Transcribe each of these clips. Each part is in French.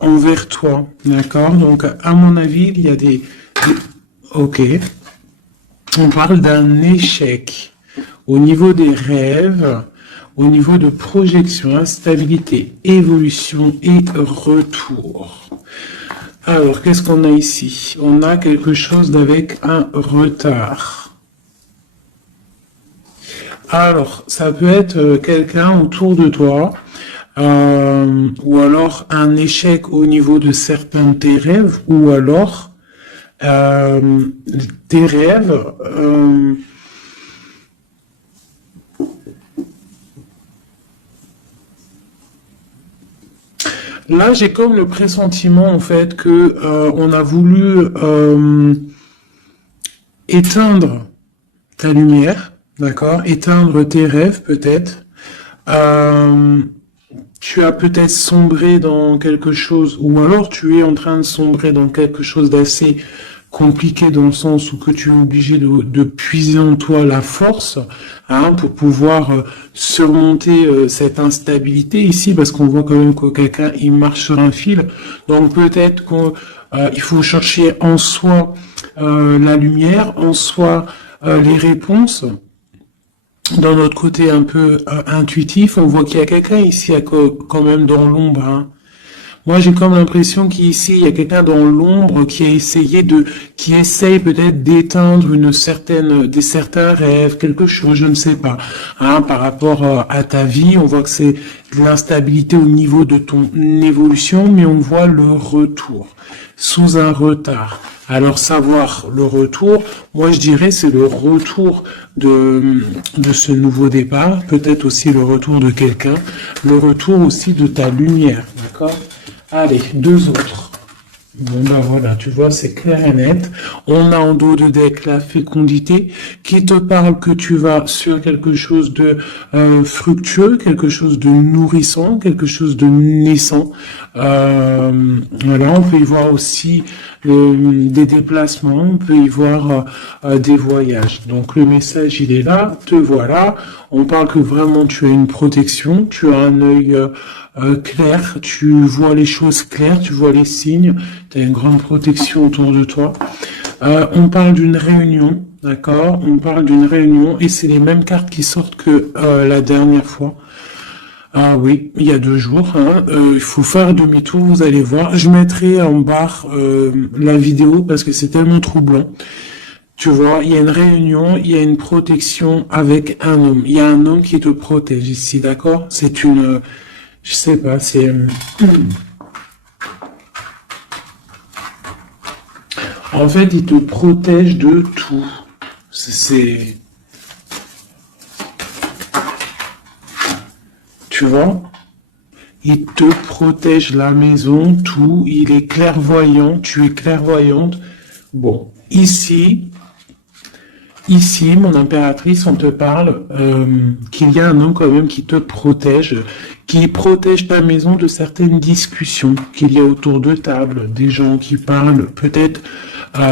envers toi, d'accord? Donc, à mon avis, il y a Ok. On parle d'un échec au niveau des rêves, au niveau de projection, instabilité, évolution et retour. Alors, qu'est-ce qu'on a ici? On a quelque chose avec un retard. Alors, ça peut être quelqu'un autour de toi, ou alors un échec au niveau de certains de tes rêves, ou alors euh, tes rêves. Là, j'ai comme le pressentiment en fait que on a voulu éteindre ta lumière, d'accord, éteindre tes rêves peut-être. Euh, Tu as peut-être sombré dans quelque chose, ou alors tu es en train de sombrer dans quelque chose d'assez compliqué dans le sens où que tu es obligé de puiser en toi la force, hein, pour pouvoir surmonter cette instabilité ici, parce qu'on voit quand même que quelqu'un il marche sur un fil. Donc peut-être qu'il faut chercher en soi la lumière, en soi les réponses. Dans notre côté un peu intuitif, on voit qu'il y a quelqu'un ici quand même dans l'ombre, hein. Moi, j'ai comme l'impression qu'ici, il y a quelqu'un dans l'ombre qui a essayé qui essaye peut-être d'éteindre des certains rêves, quelque chose, je ne sais pas, hein, par rapport à ta vie. On voit que c'est de l'instabilité au niveau de ton évolution, mais on voit le retour sous un retard. Alors savoir le retour, moi je dirais c'est le retour de ce nouveau départ, peut-être aussi le retour de quelqu'un, le retour aussi de ta lumière, d'accord? Allez, deux autres. Bon ben voilà, tu vois, c'est clair et net. On a en dos de deck la fécondité qui te parle que tu vas sur quelque chose de fructueux, quelque chose de nourrissant, quelque chose de naissant. Voilà, on peut y voir aussi des déplacements, on peut y voir des voyages. Donc le message il est là, te voilà. On parle que vraiment tu as une protection, tu as un œil clair, tu vois les choses claires, tu vois les signes, tu as une grande protection autour de toi. On parle d'une réunion, d'accord? On parle d'une réunion et c'est les mêmes cartes qui sortent que la dernière fois. Ah oui, il y a 2 jours, hein. Il faut faire demi-tour, vous allez voir. Je mettrai en barre la vidéo parce que c'est tellement troublant. Tu vois, il y a une réunion, il y a une protection avec un homme. Il y a un homme qui te protège ici, d'accord? C'est une... je sais pas, c'est... En fait, il te protège de tout. C'est... Tu vois? Il te protège la maison, tout. Il est clairvoyant, tu es clairvoyante. Bon, ici, mon impératrice, on te parle qu'il y a un homme quand même qui te protège, qui protège ta maison de certaines discussions qu'il y a autour de table, des gens qui parlent peut-être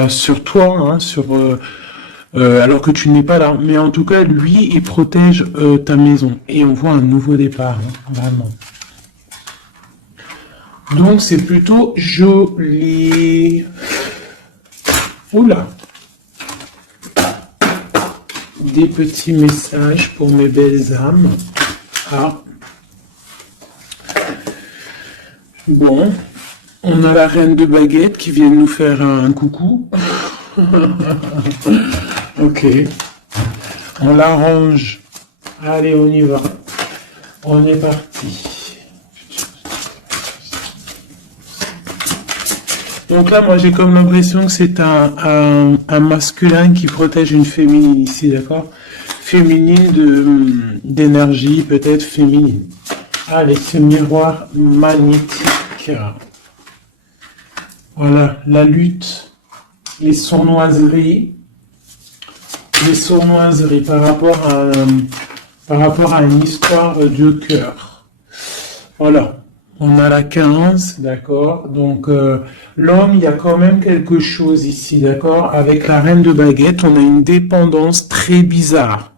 sur toi, hein, alors que tu n'es pas là. Mais en tout cas, lui, il protège ta maison. Et on voit un nouveau départ, hein, vraiment. Donc c'est plutôt joli. Oula. Des petits messages pour mes belles âmes. Ah. Bon. On a la reine de baguette qui vient nous faire un coucou. Ok. On l'arrange. Allez, on y va. On est parti. Donc là, moi, j'ai comme l'impression que c'est un masculin qui protège une féminine ici, d'accord? Féminine d'énergie, peut-être féminine. Allez, ce miroir magnétique. Voilà, la lutte, les sournoiseries par rapport à une histoire de cœur. Voilà. On a la 15, d'accord? Donc, l'homme, il y a quand même quelque chose ici, d'accord? Avec la reine de baguette, on a une dépendance très bizarre.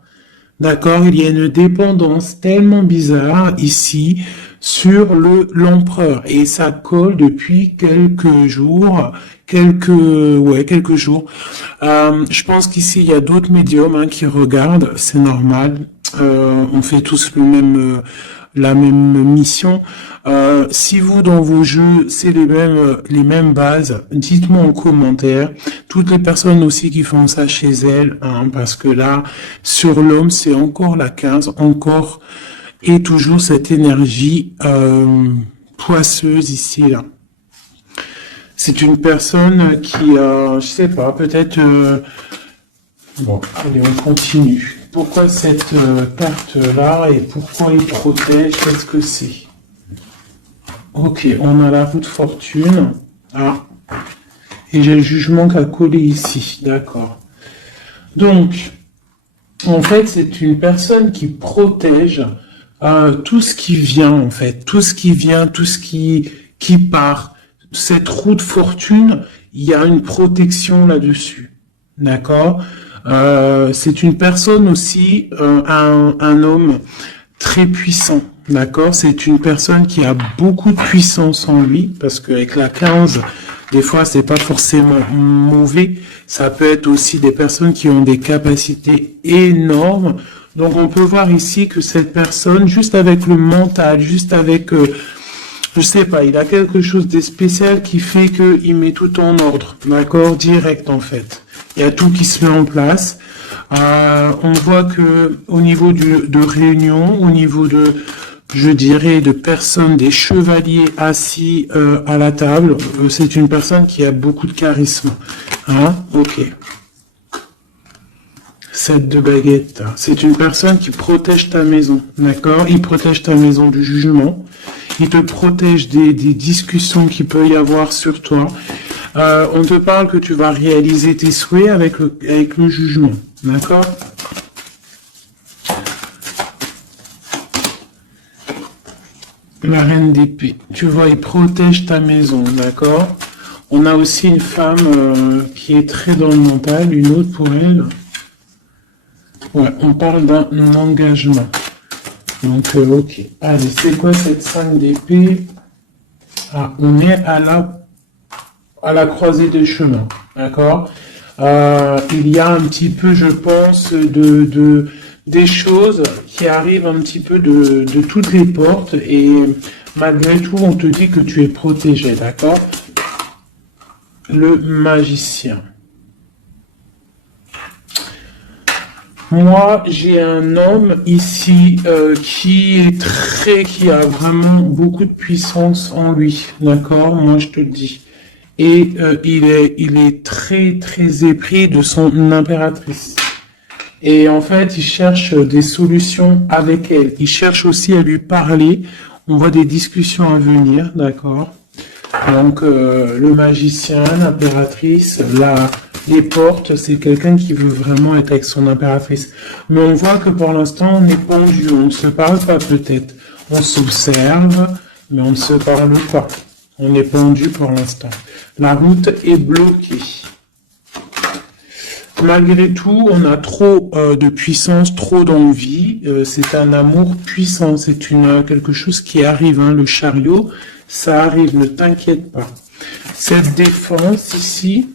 D'accord? Il y a une dépendance tellement bizarre ici sur l'empereur. Et ça colle depuis quelques jours, quelques jours. Je pense qu'ici, il y a d'autres médiums hein, qui regardent, c'est normal. On fait tous la même mission. Si vous, dans vos jeux, c'est les mêmes bases, dites-moi en commentaire. Toutes les personnes aussi qui font ça chez elles, hein, parce que là, sur l'homme, c'est encore la 15, encore et toujours cette énergie poisseuse ici, là. C'est une personne qui, je sais pas, peut-être... Bon, allez, on continue. Pourquoi cette carte-là et pourquoi il protège? Qu'est-ce que c'est? Ok, on a la roue de fortune. Ah, et j'ai le jugement qui a collé ici. D'accord. Donc, en fait, c'est une personne qui protège tout ce qui vient, en fait. Tout ce qui vient, tout ce qui part. Cette roue de fortune, il y a une protection là-dessus. D'accord? C'est une personne aussi, un homme très puissant, d'accord? C'est une personne qui a beaucoup de puissance en lui, parce qu'avec la 15, des fois, c'est pas forcément mauvais. Ça peut être aussi des personnes qui ont des capacités énormes. Donc, on peut voir ici que cette personne, juste avec le mental, juste avec... je sais pas, il a quelque chose de spécial qui fait qu'il met tout en ordre, d'accord? Direct, en fait. Il y a tout qui se met en place. On voit que au niveau de réunion, au niveau de, je dirais, de personnes, des chevaliers assis à la table, c'est une personne qui a beaucoup de charisme. Hein? Ok. 7 de baguette. C'est une personne qui protège ta maison, d'accord? Il protège ta maison du jugement. Il te protège des discussions qu'il peut y avoir sur toi. On te parle que tu vas réaliser tes souhaits avec le jugement, d'accord? La reine d'épée. Tu vois, il protège ta maison, d'accord? On a aussi une femme qui est très dans le mental, une autre pour elle. Ouais, on parle d'un engagement. Donc, ok. Allez, c'est quoi cette 5 d'épée? Ah, on est à la croisée des chemins, d'accord? Il y a un petit peu, je pense, des choses qui arrivent un petit peu de toutes les portes et malgré tout, on te dit que tu es protégé, d'accord? Le magicien. Moi, j'ai un homme ici qui a vraiment beaucoup de puissance en lui, d'accord? Moi, je te le dis. Et il est très très épris de son impératrice. Et en fait, il cherche des solutions avec elle. Il cherche aussi à lui parler. On voit des discussions à venir, d'accord? Donc, le magicien, l'impératrice, les portes, c'est quelqu'un qui veut vraiment être avec son impératrice. Mais on voit que pour l'instant, on est pendu, on ne se parle pas peut-être. On s'observe, mais on ne se parle pas. On est pendu pour l'instant. La route est bloquée. Malgré tout, on a trop de puissance, trop d'envie. C'est un amour puissant. C'est quelque chose qui arrive. Hein. Le chariot, ça arrive. Ne t'inquiète pas. Cette défense ici.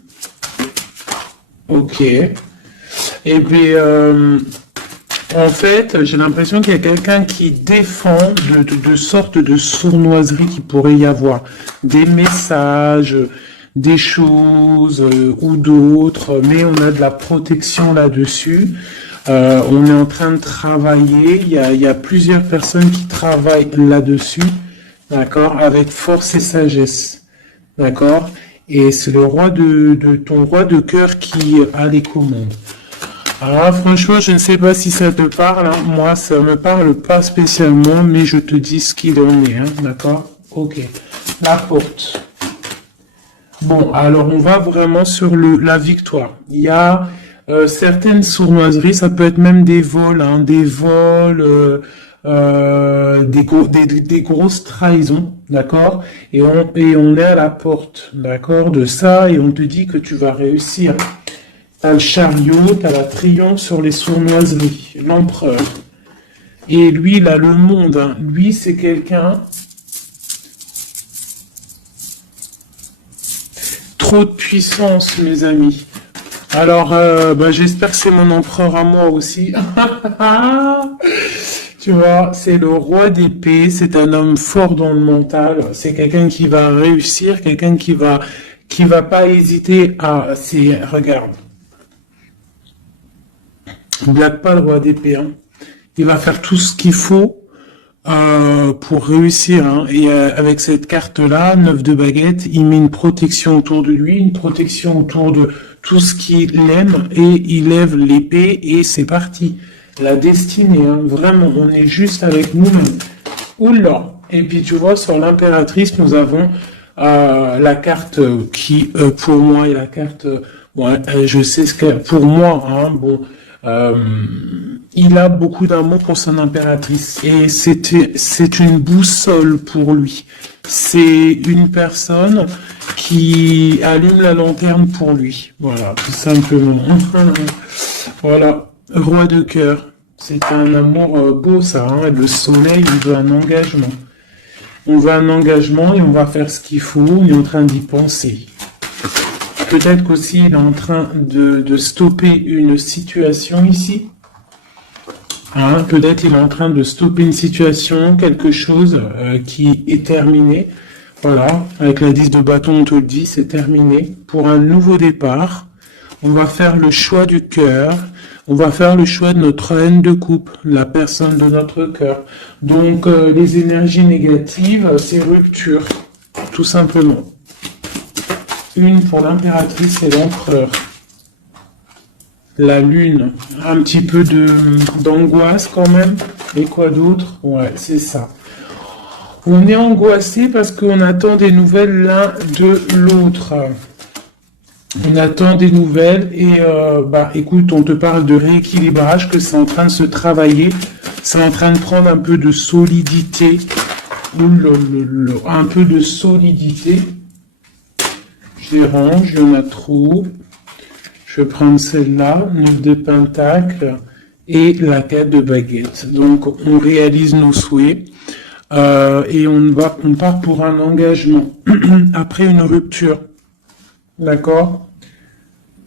Ok. Et puis, en fait, j'ai l'impression qu'il y a quelqu'un qui défend de sortes de sournoiseries qu'il pourrait y avoir. Des messages, des choses ou d'autres, mais on a de la protection là-dessus. On est en train de travailler. Il y a plusieurs personnes qui travaillent là-dessus, d'accord, avec force et sagesse, d'accord. Et c'est le roi ton roi de cœur qui a les commandes. Alors franchement, je ne sais pas si ça te parle. Hein. Moi, ça me parle pas spécialement, mais je te dis ce qu'il en est, hein, d'accord? Ok. La porte. Bon, alors on va vraiment sur la victoire. Il y a certaines sournoiseries, ça peut être même des vols, hein, des grosses trahisons, d'accord? Et on est à la porte, d'accord, de ça, et on te dit que tu vas réussir. T'as le chariot, t'as la triomphe sur les sournoiseries, l'empereur. Et lui, il a le monde, hein. Lui, c'est quelqu'un trop de puissance, mes amis. Alors, j'espère que c'est mon empereur à moi aussi. Tu vois, c'est le roi d'épée, c'est un homme fort dans le mental, c'est quelqu'un qui va réussir, quelqu'un qui va pas hésiter à, regarde, blague pas le roi d'épée, hein. Il va faire tout ce qu'il faut pour réussir, hein. Et avec cette carte-là, 9 de baguette, il met une protection autour de lui, une protection autour de tout ce qu'il aime, et il lève l'épée et c'est parti. La destinée, hein, vraiment, on est juste avec nous-mêmes. Oula. Et puis tu vois, sur l'impératrice, nous avons la carte qui, pour moi, est la carte. Je sais ce que pour moi, hein, il a beaucoup d'amour pour son impératrice et c'est une boussole pour lui. C'est une personne qui allume la lanterne pour lui. Voilà, tout simplement. Voilà. Roi de cœur, c'est un amour beau ça, hein. Le soleil, il veut un engagement. On veut un engagement et on va faire ce qu'il faut, on est en train d'y penser. Peut-être qu'aussi il est en train de stopper une situation ici. Hein, peut-être il est en train de stopper une situation, quelque chose qui est terminé. Voilà, avec la 10 de bâton, on te le dit, c'est terminé. Pour un nouveau départ, on va faire le choix du cœur. On va faire le choix de notre haine de coupe, la personne de notre cœur. Donc, les énergies négatives, c'est rupture, tout simplement. Une pour l'impératrice et l'empereur. La lune, un petit peu d'angoisse quand même. Et quoi d'autre? Ouais, c'est ça. On est angoissé parce qu'on attend des nouvelles l'un de l'autre. On attend des nouvelles et écoute, on te parle de rééquilibrage, que c'est en train de se travailler, c'est en train de prendre un peu de solidité, un peu de solidité. Je les range, il y en a trop. Je vais prendre celle-là, 9 de pentacle et la 4 de baguette. Donc on réalise nos souhaits et on part pour un engagement après une rupture. D'accord?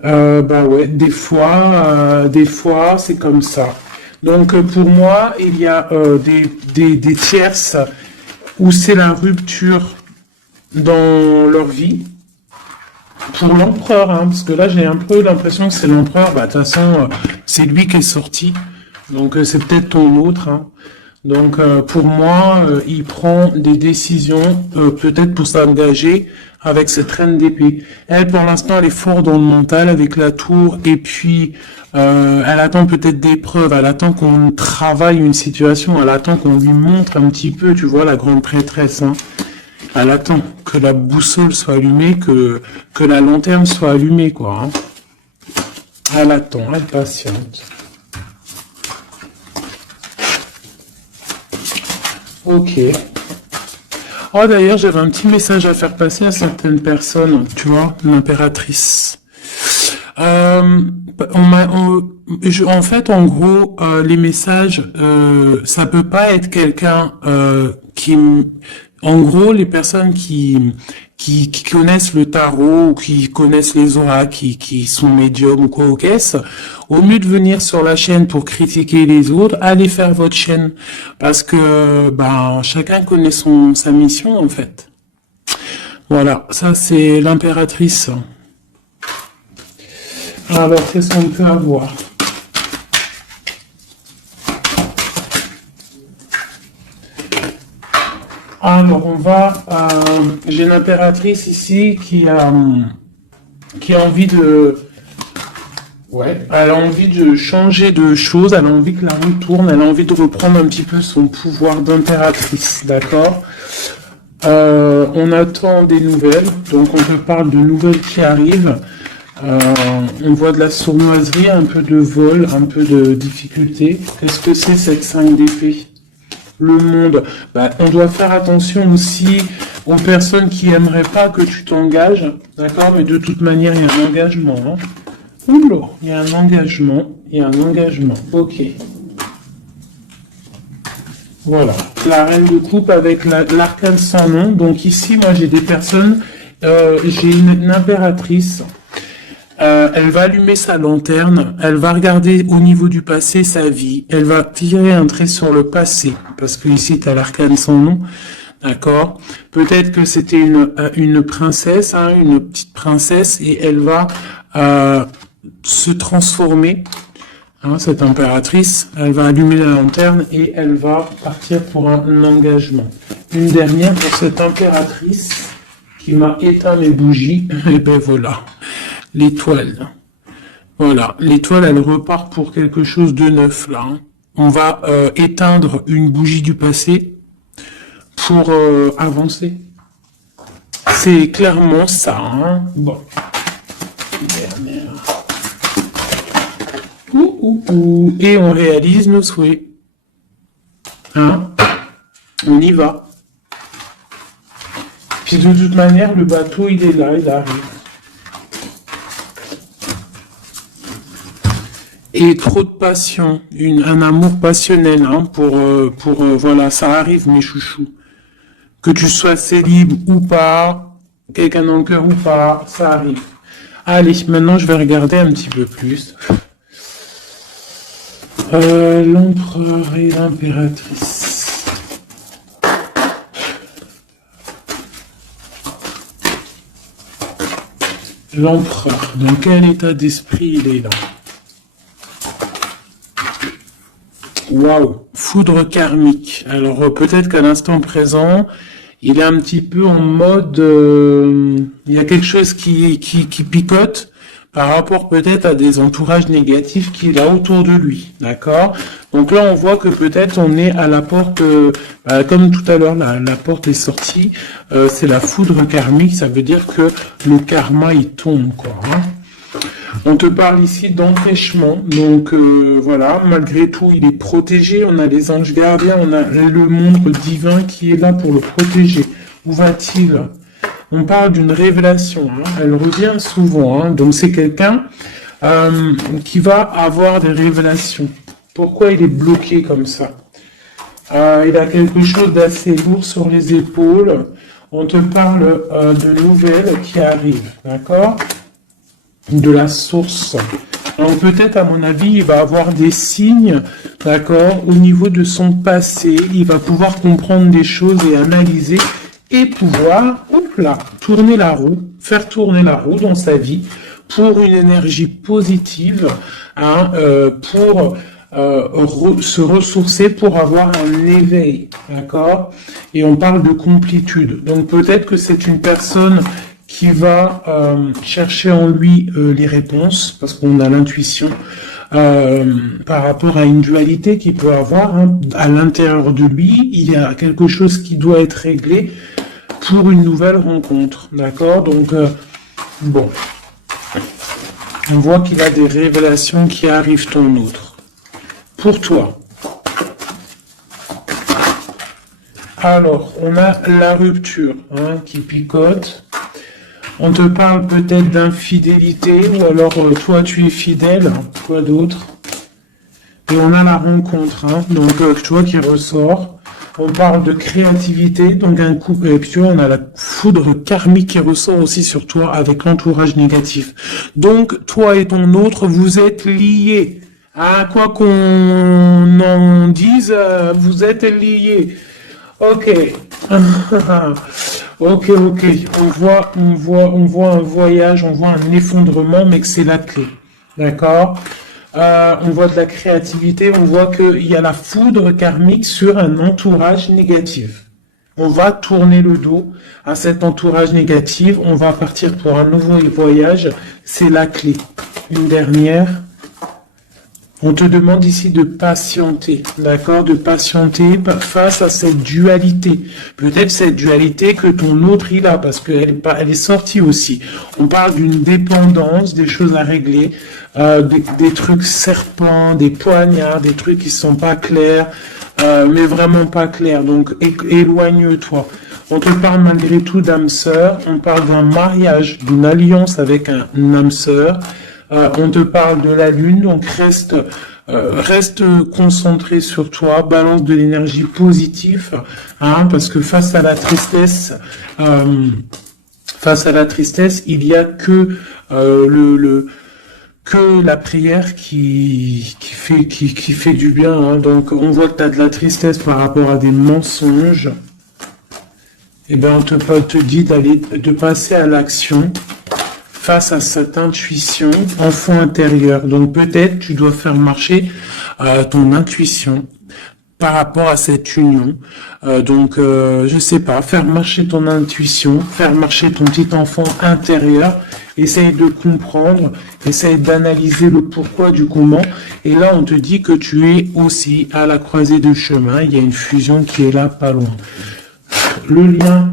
Des fois, c'est comme ça. Donc, pour moi, il y a des tierces où c'est la rupture dans leur vie. Pour l'empereur, hein, parce que là, j'ai un peu l'impression que c'est l'empereur. De toute façon, c'est lui qui est sorti. Donc, c'est peut-être ton autre, hein. Donc, pour moi, il prend des décisions, peut-être pour s'engager avec cette reine d'épée. Elle, pour l'instant, elle est forte dans le mental avec la tour, et puis elle attend peut-être des preuves, elle attend qu'on travaille une situation, elle attend qu'on lui montre un petit peu, tu vois, la grande prêtresse, hein. Elle attend que la boussole soit allumée, que la lanterne soit allumée, quoi, hein. Elle attend, elle patiente. Ok. Oh, d'ailleurs, j'avais un petit message à faire passer à certaines personnes, tu vois, l'impératrice. En fait, en gros, les messages, ça peut pas être quelqu'un en gros, les personnes qui connaissent le tarot ou qui connaissent les auras, qui sont médiums ou quoi au caisse, au mieux de venir sur la chaîne pour critiquer les autres, allez faire votre chaîne. Parce que chacun connaît sa mission en fait. Voilà, ça c'est l'impératrice. Alors, qu'est-ce qu'on peut avoir? Alors, j'ai l'impératrice ici qui a envie elle a envie de changer de choses, elle a envie que la roue tourne, elle a envie de reprendre un petit peu son pouvoir d'impératrice, d'accord? On attend des nouvelles, donc on te parle de nouvelles qui arrivent. On voit de la sournoiserie, un peu de vol, un peu de difficulté. Qu'est-ce que c'est cette 5 d'épée? Le monde. On doit faire attention aussi aux personnes qui aimeraient pas que tu t'engages, d'accord? Mais de toute manière, il y a un engagement, hein. Oula, il y a un engagement, ok. Voilà, la reine de coupe avec l'arcane sans nom. Donc ici, moi, j'ai des personnes J'ai une impératrice. Elle va allumer sa lanterne, elle va regarder au niveau du passé sa vie, elle va tirer un trait sur le passé, parce que ici tu as l'arcane sans nom, d'accord? Peut-être que c'était une princesse, hein, une petite princesse, et elle va se transformer, hein, cette impératrice, elle va allumer la lanterne et elle va partir pour un engagement. Une dernière pour cette impératrice qui m'a éteint mes bougies, et ben voilà. L'étoile. Voilà, l'étoile, elle repart pour quelque chose de neuf, là. Hein. On va éteindre une bougie du passé pour avancer. C'est clairement ça. Hein. Bon. Dernière. Et on réalise nos souhaits. Hein. On y va. Puis de toute manière, le bateau, il est là, il arrive. Et trop de passion, un amour passionnel, hein, voilà, ça arrive mes chouchous. Que tu sois célib ou pas, quelqu'un dans le cœur ou pas, ça arrive. Allez, maintenant je vais regarder un petit peu plus. L'empereur et l'impératrice. L'empereur, dans quel état d'esprit il est là? Waouh, foudre karmique. Alors peut-être qu'à l'instant présent, il est un petit peu en mode, il y a quelque chose qui picote par rapport peut-être à des entourages négatifs qu'il a autour de lui, d'accord? Donc là, on voit que peut-être on est à la porte, comme tout à l'heure, la porte est sortie, c'est la foudre karmique, ça veut dire que le karma il tombe, quoi. Hein. On te parle ici d'empêchement, donc voilà, malgré tout, il est protégé, on a les anges gardiens, on a le monde divin qui est là pour le protéger. Où va-t-il? On parle d'une révélation, hein, elle revient souvent, hein, donc c'est quelqu'un qui va avoir des révélations. Pourquoi il est bloqué comme ça? Il a quelque chose d'assez lourd sur les épaules, on te parle de nouvelles qui arrivent, d'accord? De la source. Donc peut-être, à mon avis, il va avoir des signes, d'accord, au niveau de son passé. Il va pouvoir comprendre des choses et analyser et pouvoir, hop là, tourner la roue, faire tourner la roue dans sa vie pour une énergie positive, hein, pour se ressourcer, pour avoir un éveil, d'accord? Et on parle de complétude. Donc peut-être que c'est une personne qui va chercher en lui les réponses, parce qu'on a l'intuition, par rapport à une dualité qu'il peut avoir, hein, à l'intérieur de lui, il y a quelque chose qui doit être réglé pour une nouvelle rencontre, d'accord? Donc, bon, on voit qu'il a des révélations qui arrivent ton autre. Pour toi. Alors, on a la rupture, hein, qui picote. On te parle peut-être d'infidélité, ou alors toi tu es fidèle, quoi d'autre? Et on a la rencontre, hein, donc tu vois qui ressort. On parle de créativité, donc un coup, et puis tu vois, on a la foudre karmique qui ressort aussi sur toi avec l'entourage négatif. Donc toi et ton autre, vous êtes liés. À quoi qu'on en dise, vous êtes liés. Ok. Ok. On voit un voyage, on voit un effondrement, mais que c'est la clé. D'accord? On voit de la créativité, on voit qu'il y a la foudre karmique sur un entourage négatif. On va tourner le dos à cet entourage négatif, on va partir pour un nouveau voyage, c'est la clé. Une dernière. On te demande ici de patienter, d'accord? De patienter face à cette dualité. Peut-être cette dualité que ton autre il a, parce qu'elle est sortie aussi. On parle d'une dépendance, des choses à régler, des trucs serpents, des poignards, des trucs qui sont pas clairs, mais vraiment pas clairs. Donc éloigne-toi. On te parle malgré tout d'âme sœur, on parle d'un mariage, d'une alliance avec un âme sœur. On te parle de la lune, donc reste concentré sur toi, balance de l'énergie positive, hein, parce que face à la tristesse, Face à la tristesse, il y a que que la prière qui fait du bien. Hein. Donc, on voit que tu as de la tristesse par rapport à des mensonges. Eh bien, on te dit de passer à l'action face à cette intuition, enfant intérieur. Donc, peut-être tu dois faire marcher ton intuition par rapport à cette union. Je sais pas, faire marcher ton intuition, faire marcher ton petit enfant intérieur, essaye de comprendre, essaye d'analyser le pourquoi du comment. Et là, on te dit que tu es aussi à la croisée de chemin. Il y a une fusion qui est là, pas loin. Le lien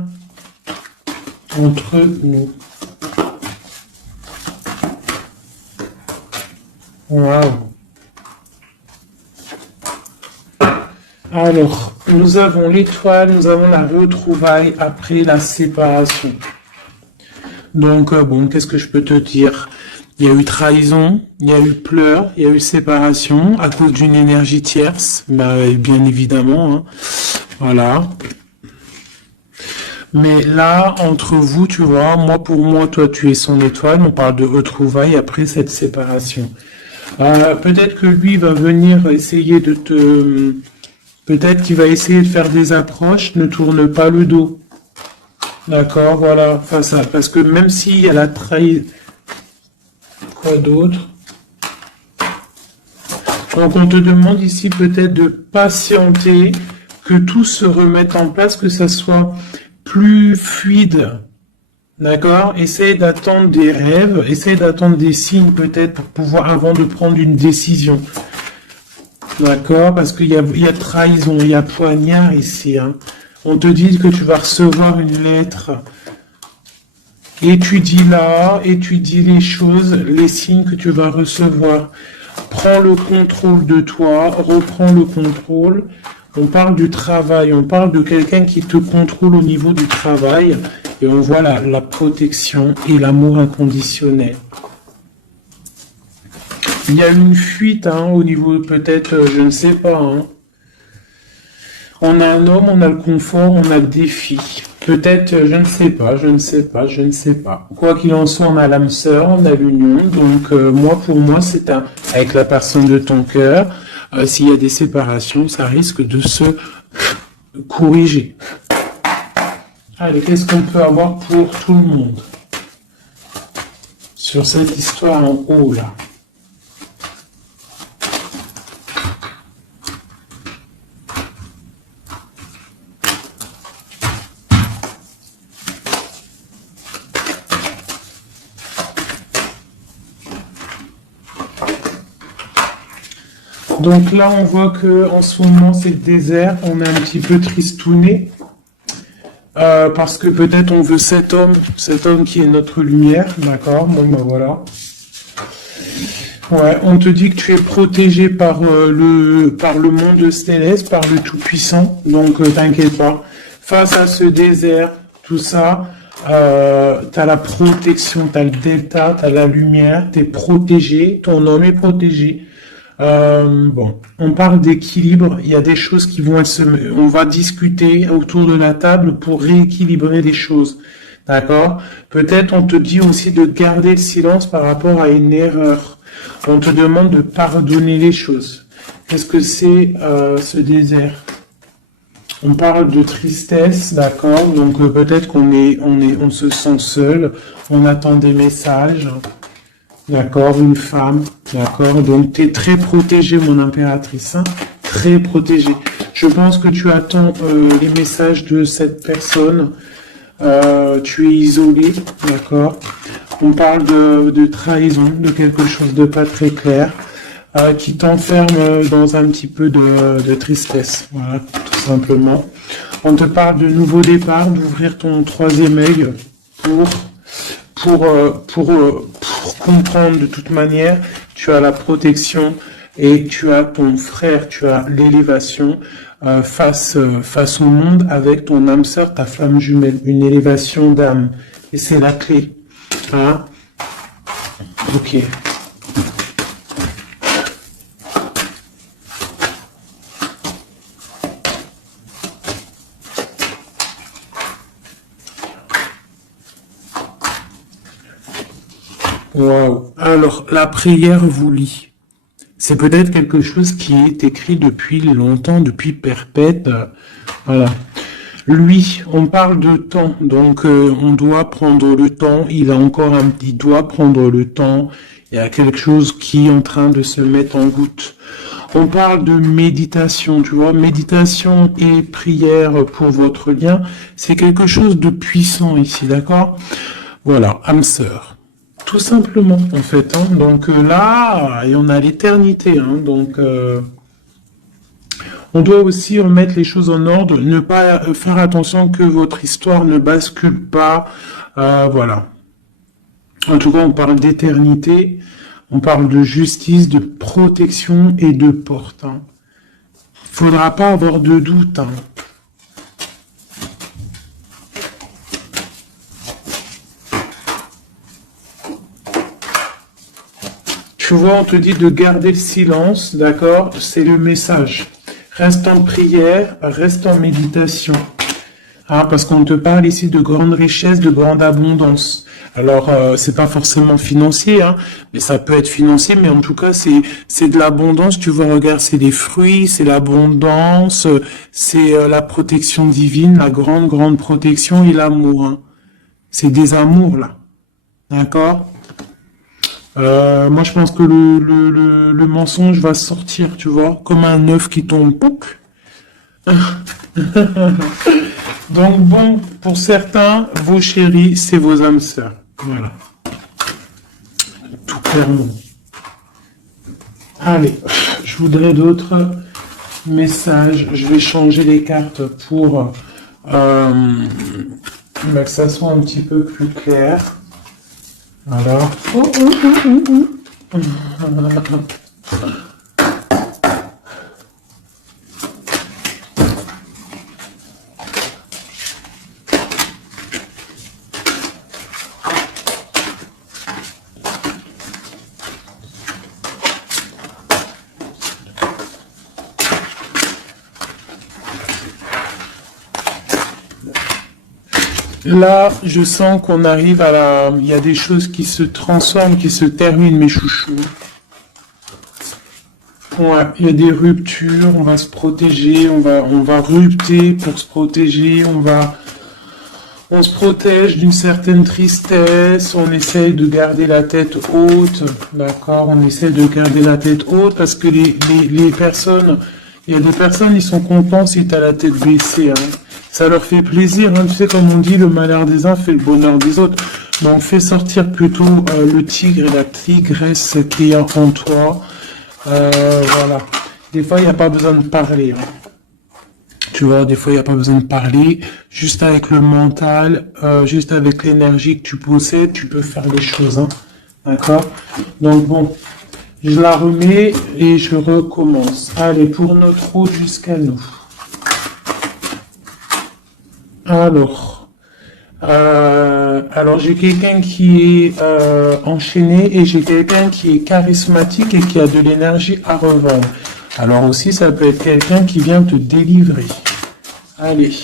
entre nous. Waouh. Alors, nous avons l'étoile, nous avons la retrouvaille après la séparation. Donc, qu'est-ce que je peux te dire? Il y a eu trahison, il y a eu pleurs, il y a eu séparation à cause d'une énergie tierce, bien évidemment. Hein. Voilà. Mais là, entre vous, tu vois, pour moi, toi, tu es son étoile. On parle de retrouvailles après cette séparation. Peut-être que lui va venir essayer de te... Peut-être qu'il va essayer de faire des approches, ne tourne pas le dos. D'accord, voilà, parce que même s'il y a la trahison... Quoi d'autre? Donc on te demande ici peut-être de patienter, que tout se remette en place, que ça soit plus fluide. D'accord? Essaye d'attendre des rêves, essaye d'attendre des signes peut-être pour pouvoir, avant de prendre une décision. D'accord? Parce qu'il y a trahison, il y a poignard ici. Hein. On te dit que tu vas recevoir une lettre. Étudie les choses, les signes que tu vas recevoir. Prends le contrôle de toi, reprends le contrôle. On parle du travail, on parle de quelqu'un qui te contrôle au niveau du travail. Et on voit la protection et l'amour inconditionnel. Il y a une fuite au niveau peut-être, je ne sais pas. Hein. On a un homme, on a le confort, on a le défi. Peut-être, je ne sais pas. Quoi qu'il en soit, on a l'âme sœur, on a l'union. Donc, pour moi, c'est avec la personne de ton cœur. S'il y a des séparations, ça risque de se corriger. Allez, qu'est-ce qu'on peut avoir pour tout le monde sur cette histoire en haut, là? Donc là, on voit que en ce moment, c'est le désert. On est un petit peu tristouné. Parce que peut-être on veut cet homme qui est notre lumière. D'accord? Voilà. Ouais, on te dit que tu es protégé par le monde céleste, par le Tout-Puissant. Donc, t'inquiète pas. Face à ce désert, tout ça, t'as la protection, t'as le delta, t'as la lumière, t'es protégé, ton homme est protégé. On parle d'équilibre. Il y a des choses qui vont on va discuter autour de la table pour rééquilibrer les choses. D'accord? Peut-être on te dit aussi de garder le silence par rapport à une erreur. On te demande de pardonner les choses. Qu'est-ce que c'est ce désert? On parle de tristesse, d'accord? Donc peut-être on se sent seul. On attend des messages. D'accord, une femme, d'accord, donc tu es très protégée, mon impératrice, hein, très protégée. Je pense que tu attends les messages de cette personne, tu es isolé, d'accord. On parle de trahison, de quelque chose de pas très clair, qui t'enferme dans un petit peu de tristesse, voilà, tout simplement. On te parle de nouveau départ, d'ouvrir ton troisième œil pour comprendre de toute manière, tu as la protection et tu as ton frère, tu as l'élévation face au monde avec ton âme sœur, ta flamme jumelle, une élévation d'âme. Et c'est la clé. Hein? Ok. Waouh. Alors, la prière vous lie. C'est peut-être quelque chose qui est écrit depuis longtemps, depuis perpète. Voilà. Lui, on parle de temps, donc on doit prendre le temps. Il doit prendre le temps. Il y a quelque chose qui est en train de se mettre en route. On parle de méditation, tu vois, méditation et prière pour votre lien, c'est quelque chose de puissant ici, d'accord? Voilà, âme sœur. Tout simplement, en fait. Hein. Donc là, et on a l'éternité. Hein. Donc, on doit aussi remettre les choses en ordre, ne pas faire attention que votre histoire ne bascule pas. Voilà. En tout cas, on parle d'éternité, on parle de justice, de protection et de porte. Hein. Faudra pas avoir de doute. Hein. Tu vois, on te dit de garder le silence, d'accord? C'est le message. Reste en prière, reste en méditation. Hein, parce qu'on te parle ici de grande richesse, de grande abondance. Alors, c'est pas forcément financier, hein, mais ça peut être financier, mais en tout cas, c'est de l'abondance. Tu vois, regarde, c'est des fruits, c'est l'abondance, c'est la protection divine, la grande, grande protection et l'amour. Hein. C'est des amours, là. D'accord? Moi, je pense que le mensonge va sortir, tu vois, comme un œuf qui tombe. Pouc. Donc bon, pour certains, vos chéris, c'est vos âmes sœurs. Voilà. Tout clairement. Allez, je voudrais d'autres messages. Je vais changer les cartes pour que ça soit un petit peu plus clair. Alors. Là, je sens qu'on arrive à la... Il y a des choses qui se transforment, qui se terminent, mes chouchous. Ouais, il y a des ruptures, on va se protéger, on va rupter pour se protéger, on se protège d'une certaine tristesse, on essaye de garder la tête haute, d'accord? On essaye de garder la tête haute parce que les personnes, il y a des personnes, ils sont contents si tu as la tête baissée, hein. Ça leur fait plaisir, hein. Tu sais, comme on dit, le malheur des uns fait le bonheur des autres. Donc, fais sortir plutôt le tigre et la tigresse qui est en toi. Voilà. Des fois, il n'y a pas besoin de parler. Hein. Tu vois, des fois, il n'y a pas besoin de parler. Juste avec le mental, juste avec l'énergie que tu possèdes, tu peux faire les choses. Hein. D'accord? Donc, bon, je la remets et je recommence. Allez, pour notre route jusqu'à nous. Alors j'ai quelqu'un qui est enchaîné et j'ai quelqu'un qui est charismatique et qui a de l'énergie à revendre. Alors aussi, ça peut être quelqu'un qui vient te délivrer. Allez.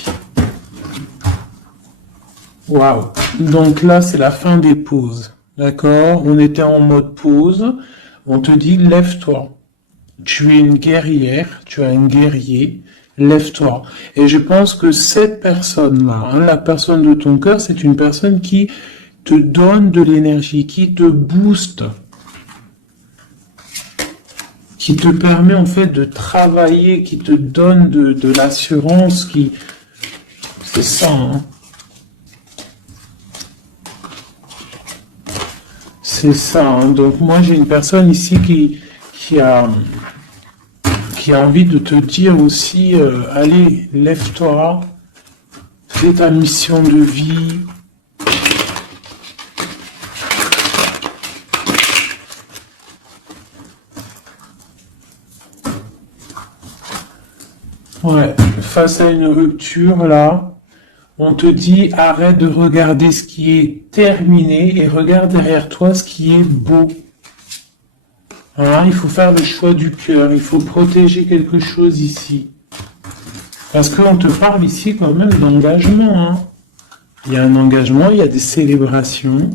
Waouh. Donc là, c'est la fin des pauses. D'accord? On était en mode pause. On te dit, lève-toi. Tu es une guerrière, tu es un guerrier. Lève-toi. Et je pense que cette personne-là, hein, la personne de ton cœur, c'est une personne qui te donne de l'énergie, qui te booste, qui te permet en fait de travailler, qui te donne de l'assurance, qui... C'est ça, hein. C'est ça, hein. Donc moi j'ai une personne ici qui a envie de te dire aussi, allez, lève-toi, fais ta mission de vie. Ouais, face à une rupture, là, on te dit, arrête de regarder ce qui est terminé et regarde derrière toi ce qui est beau. Hein, il faut faire le choix du cœur, il faut protéger quelque chose ici. Parce qu'on te parle ici quand même d'engagement. Hein. Il y a un engagement, il y a des célébrations.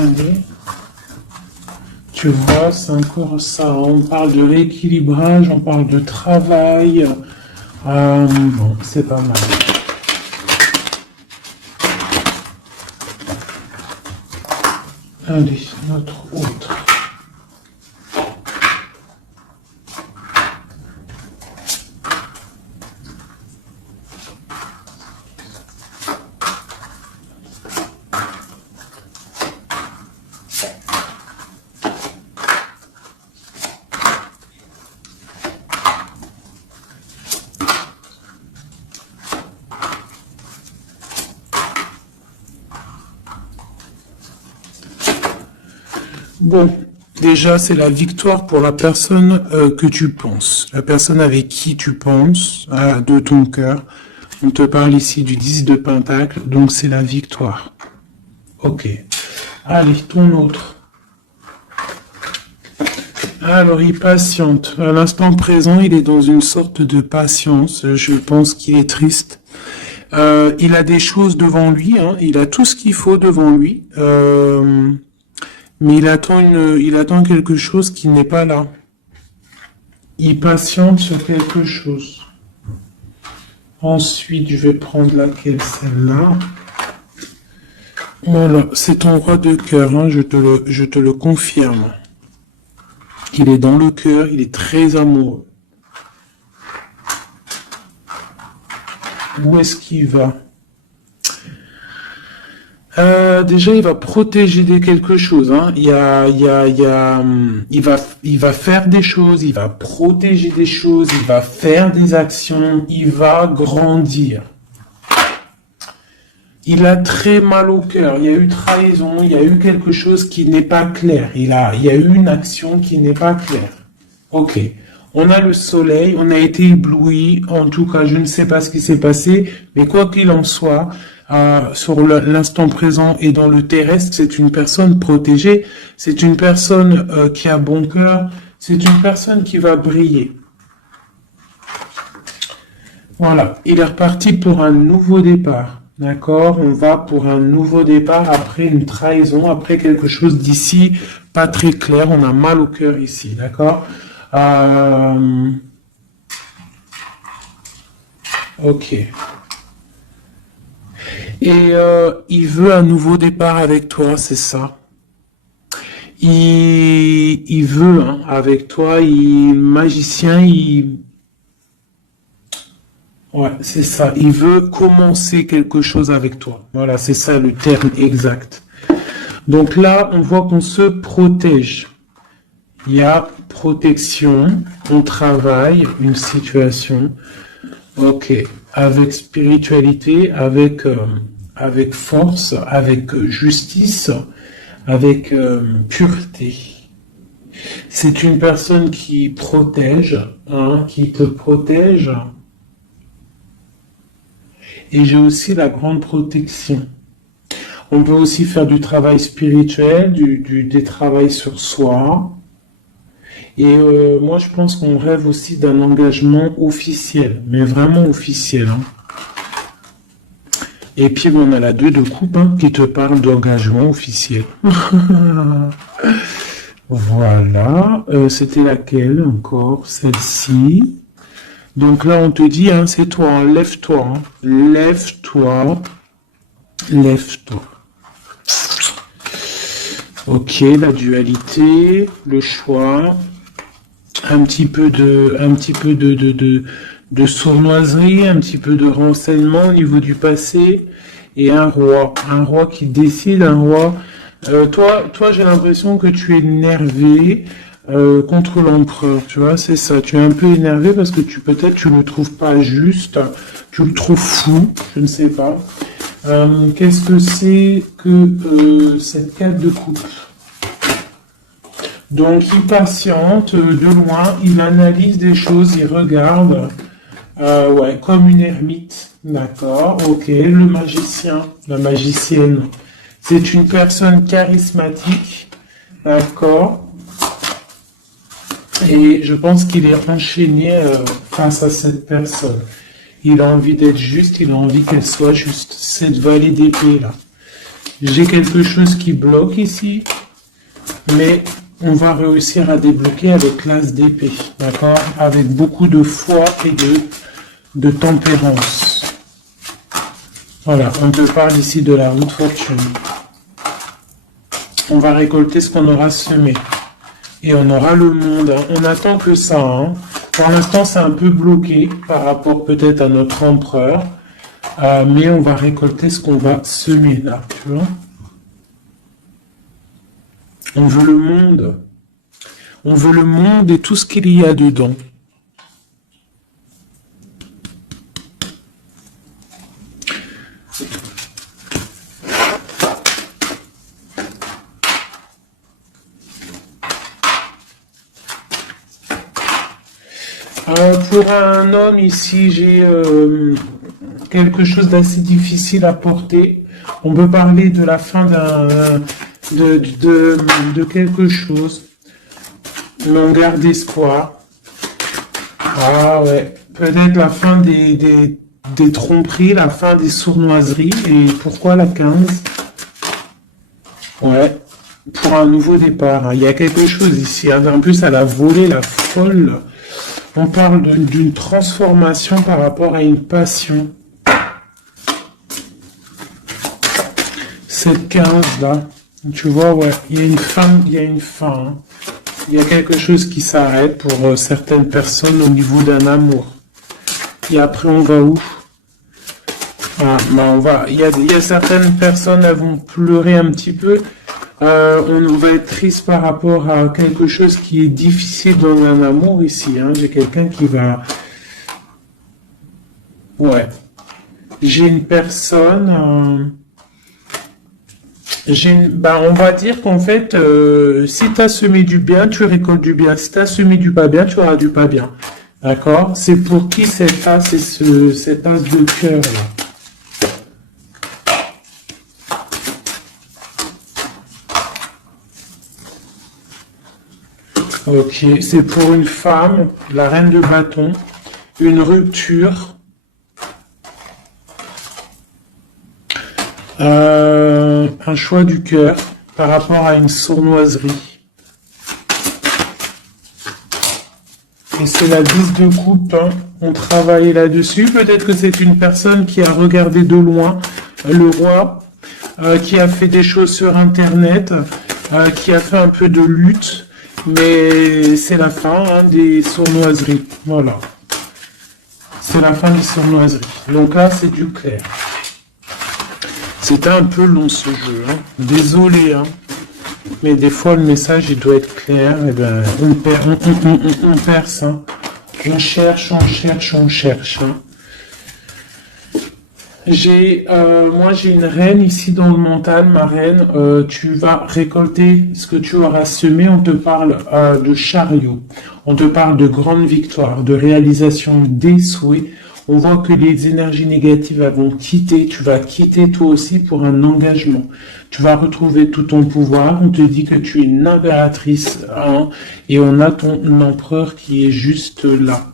Allez. Tu vois, c'est encore ça. On parle de rééquilibrage, on parle de travail. Bon, c'est pas mal. Allez, notre autre. Bon, déjà, c'est la victoire pour la personne que tu penses, la personne avec qui tu penses, de ton cœur. On te parle ici du 10 de Pentacle, donc c'est la victoire. Ok. Allez, ton autre. Alors, il patiente. À l'instant présent, il est dans une sorte de patience. Je pense qu'il est triste. Il a des choses devant lui, hein. Il a tout ce qu'il faut devant lui. Mais il attend quelque chose qui n'est pas là. Il patiente sur quelque chose. Ensuite, je vais prendre laquelle, celle-là. Voilà, c'est ton roi de cœur, hein, je te le confirme. Il est dans le cœur, il est très amoureux. Où est-ce qu'il va? Déjà, il va protéger quelque chose. Hein. Il va faire des choses, il va protéger des choses, il va faire des actions, il va grandir. Il a très mal au cœur. Il y a eu trahison, il y a eu quelque chose qui n'est pas clair. Il y a eu une action qui n'est pas claire. Ok. On a le soleil, on a été ébloui. En tout cas, je ne sais pas ce qui s'est passé, mais quoi qu'il en soit, sur l'instant présent et dans le terrestre, c'est une personne protégée, c'est une personne qui a bon cœur, c'est une personne qui va briller. Voilà, il est reparti pour un nouveau départ, d'accord? On va pour un nouveau départ après une trahison, après quelque chose d'ici pas très clair, on a mal au cœur ici, d'accord? Ok. Et il veut un nouveau départ avec toi, c'est ça. Il veut hein, avec toi, magicien, ouais, c'est ça. Il veut commencer quelque chose avec toi. Voilà, c'est ça le terme exact. Donc là, on voit qu'on se protège. Il y a protection, on travaille, une situation. Ok, avec spiritualité, avec force, avec justice, avec pureté. C'est une personne qui protège, hein, qui te protège. Et j'ai aussi la grande protection. On peut aussi faire du travail spirituel, des travail sur soi. Et moi, je pense qu'on rêve aussi d'un engagement officiel, mais vraiment officiel. Hein. Et puis, on a la 2 de coupe hein, qui te parle d'engagement officiel. Voilà. C'était laquelle encore? Celle-ci. Donc là, on te dit, hein, c'est toi, hein, lève-toi. Hein. Lève-toi. Lève-toi. Ok, la dualité, le choix. Un petit peu de sournoiserie, un petit peu de renseignement au niveau du passé, et un roi qui décide, un roi. Toi, j'ai l'impression que tu es énervé contre l'empereur, tu vois, c'est ça. Tu es un peu énervé parce que peut-être tu le trouves pas juste, tu le trouves fou, je ne sais pas. Qu'est-ce que c'est que cette 4 de coupe? Donc, il patiente de loin, il analyse des choses, il regarde, ouais, comme une ermite, d'accord, ok, le magicien, la magicienne, c'est une personne charismatique, d'accord, et je pense qu'il est enchaîné face à cette personne. Il a envie d'être juste, il a envie qu'elle soit juste, cette vallée d'épée, là. J'ai quelque chose qui bloque ici, mais on va réussir à débloquer avec l'as d'épée, d'accord? Avec beaucoup de foi et de tempérance. Voilà, on te parle ici de la roue de fortune. On va récolter ce qu'on aura semé. Et on aura le monde. Hein. On attend que ça. Hein. Pour l'instant, c'est un peu bloqué par rapport peut-être à notre empereur. Mais on va récolter ce qu'on va semer là, tu vois. On veut le monde. On veut le monde et tout ce qu'il y a dedans. Pour un homme ici, j'ai quelque chose d'assez difficile à porter. On peut parler de la fin de quelque chose. Mais on garde espoir. Ah ouais, peut-être la fin des tromperies, la fin des sournoiseries. Et pourquoi la 15? Ouais, pour un nouveau départ. Hein. Il y a quelque chose ici. Hein. En plus, elle a volé la folle. On parle d'une transformation par rapport à une passion. Cette 15 là, tu vois, ouais, il y a une fin, il y a une fin. Hein. Il y a quelque chose qui s'arrête pour certaines personnes au niveau d'un amour. Et après, on va où? Ah, ben il y a certaines personnes, elles vont pleurer un petit peu. On va être triste par rapport à quelque chose qui est difficile dans un amour ici. Hein. J'ai quelqu'un qui va... Ouais. J'ai une personne... on va dire qu'en fait, si tu as semé du bien, tu récoltes du bien. Si tu as semé du pas bien, tu auras du pas bien. D'accord? C'est pour qui cet as, c'est cet as de cœur là. Ok, c'est pour une femme, la reine de bâton, une rupture, un choix du cœur par rapport à une sournoiserie. Et c'est la 10 de coupe, hein. On travaille là-dessus. Peut-être que c'est une personne qui a regardé de loin le roi, qui a fait des choses sur Internet, qui a fait un peu de lutte. Mais c'est la fin hein, des sournoiseries. Voilà. C'est la fin des sournoiseries. Donc là, c'est du clair. C'était un peu long ce jeu. Hein. Désolé. Hein. Mais des fois, le message, il doit être clair. Et ben, on perce. Hein. On cherche, on cherche, on cherche. Hein. Moi j'ai une reine ici dans le mental, ma reine, tu vas récolter ce que tu auras semé, on te parle de chariot, on te parle de grande victoire, de réalisation des souhaits, on voit que les énergies négatives vont quitter, tu vas quitter toi aussi pour un engagement, tu vas retrouver tout ton pouvoir, on te dit que tu es une impératrice, hein, et on a ton empereur qui est juste là,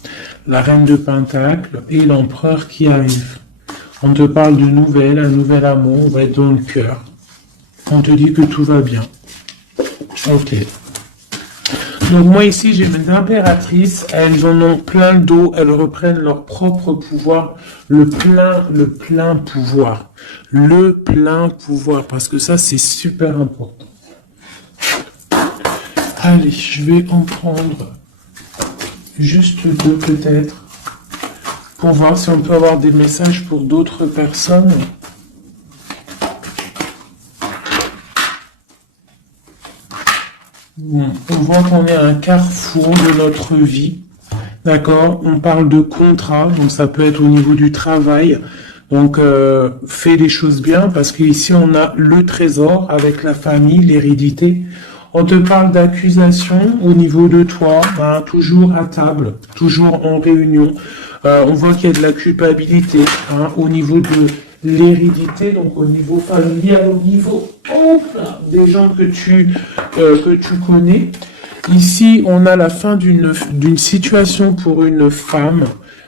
la reine de Pentacle et l'empereur qui arrive. On te parle de nouvelles, un nouvel amour, on va être dans le cœur. On te dit que tout va bien. Ok. Donc moi ici, j'ai mes impératrices, elles en ont plein le dos, elles reprennent leur propre pouvoir, le plein pouvoir. Le plein pouvoir, parce que ça, c'est super important. Allez, je vais en prendre juste deux peut-être. Pour voir si on peut avoir des messages pour d'autres personnes. Bon, on voit qu'on est à un carrefour de notre vie. D'accord? On parle de contrat, donc ça peut être au niveau du travail. Donc, fais les choses bien, parce qu'ici, on a le trésor avec la famille, l'hérédité. On te parle d'accusation au niveau de toi, hein, toujours à table, toujours en réunion. On voit qu'il y a de la culpabilité hein, au niveau de l'hérédité, donc au niveau familial, au niveau des gens que tu connais. Ici, on a la fin d'une situation pour une femme,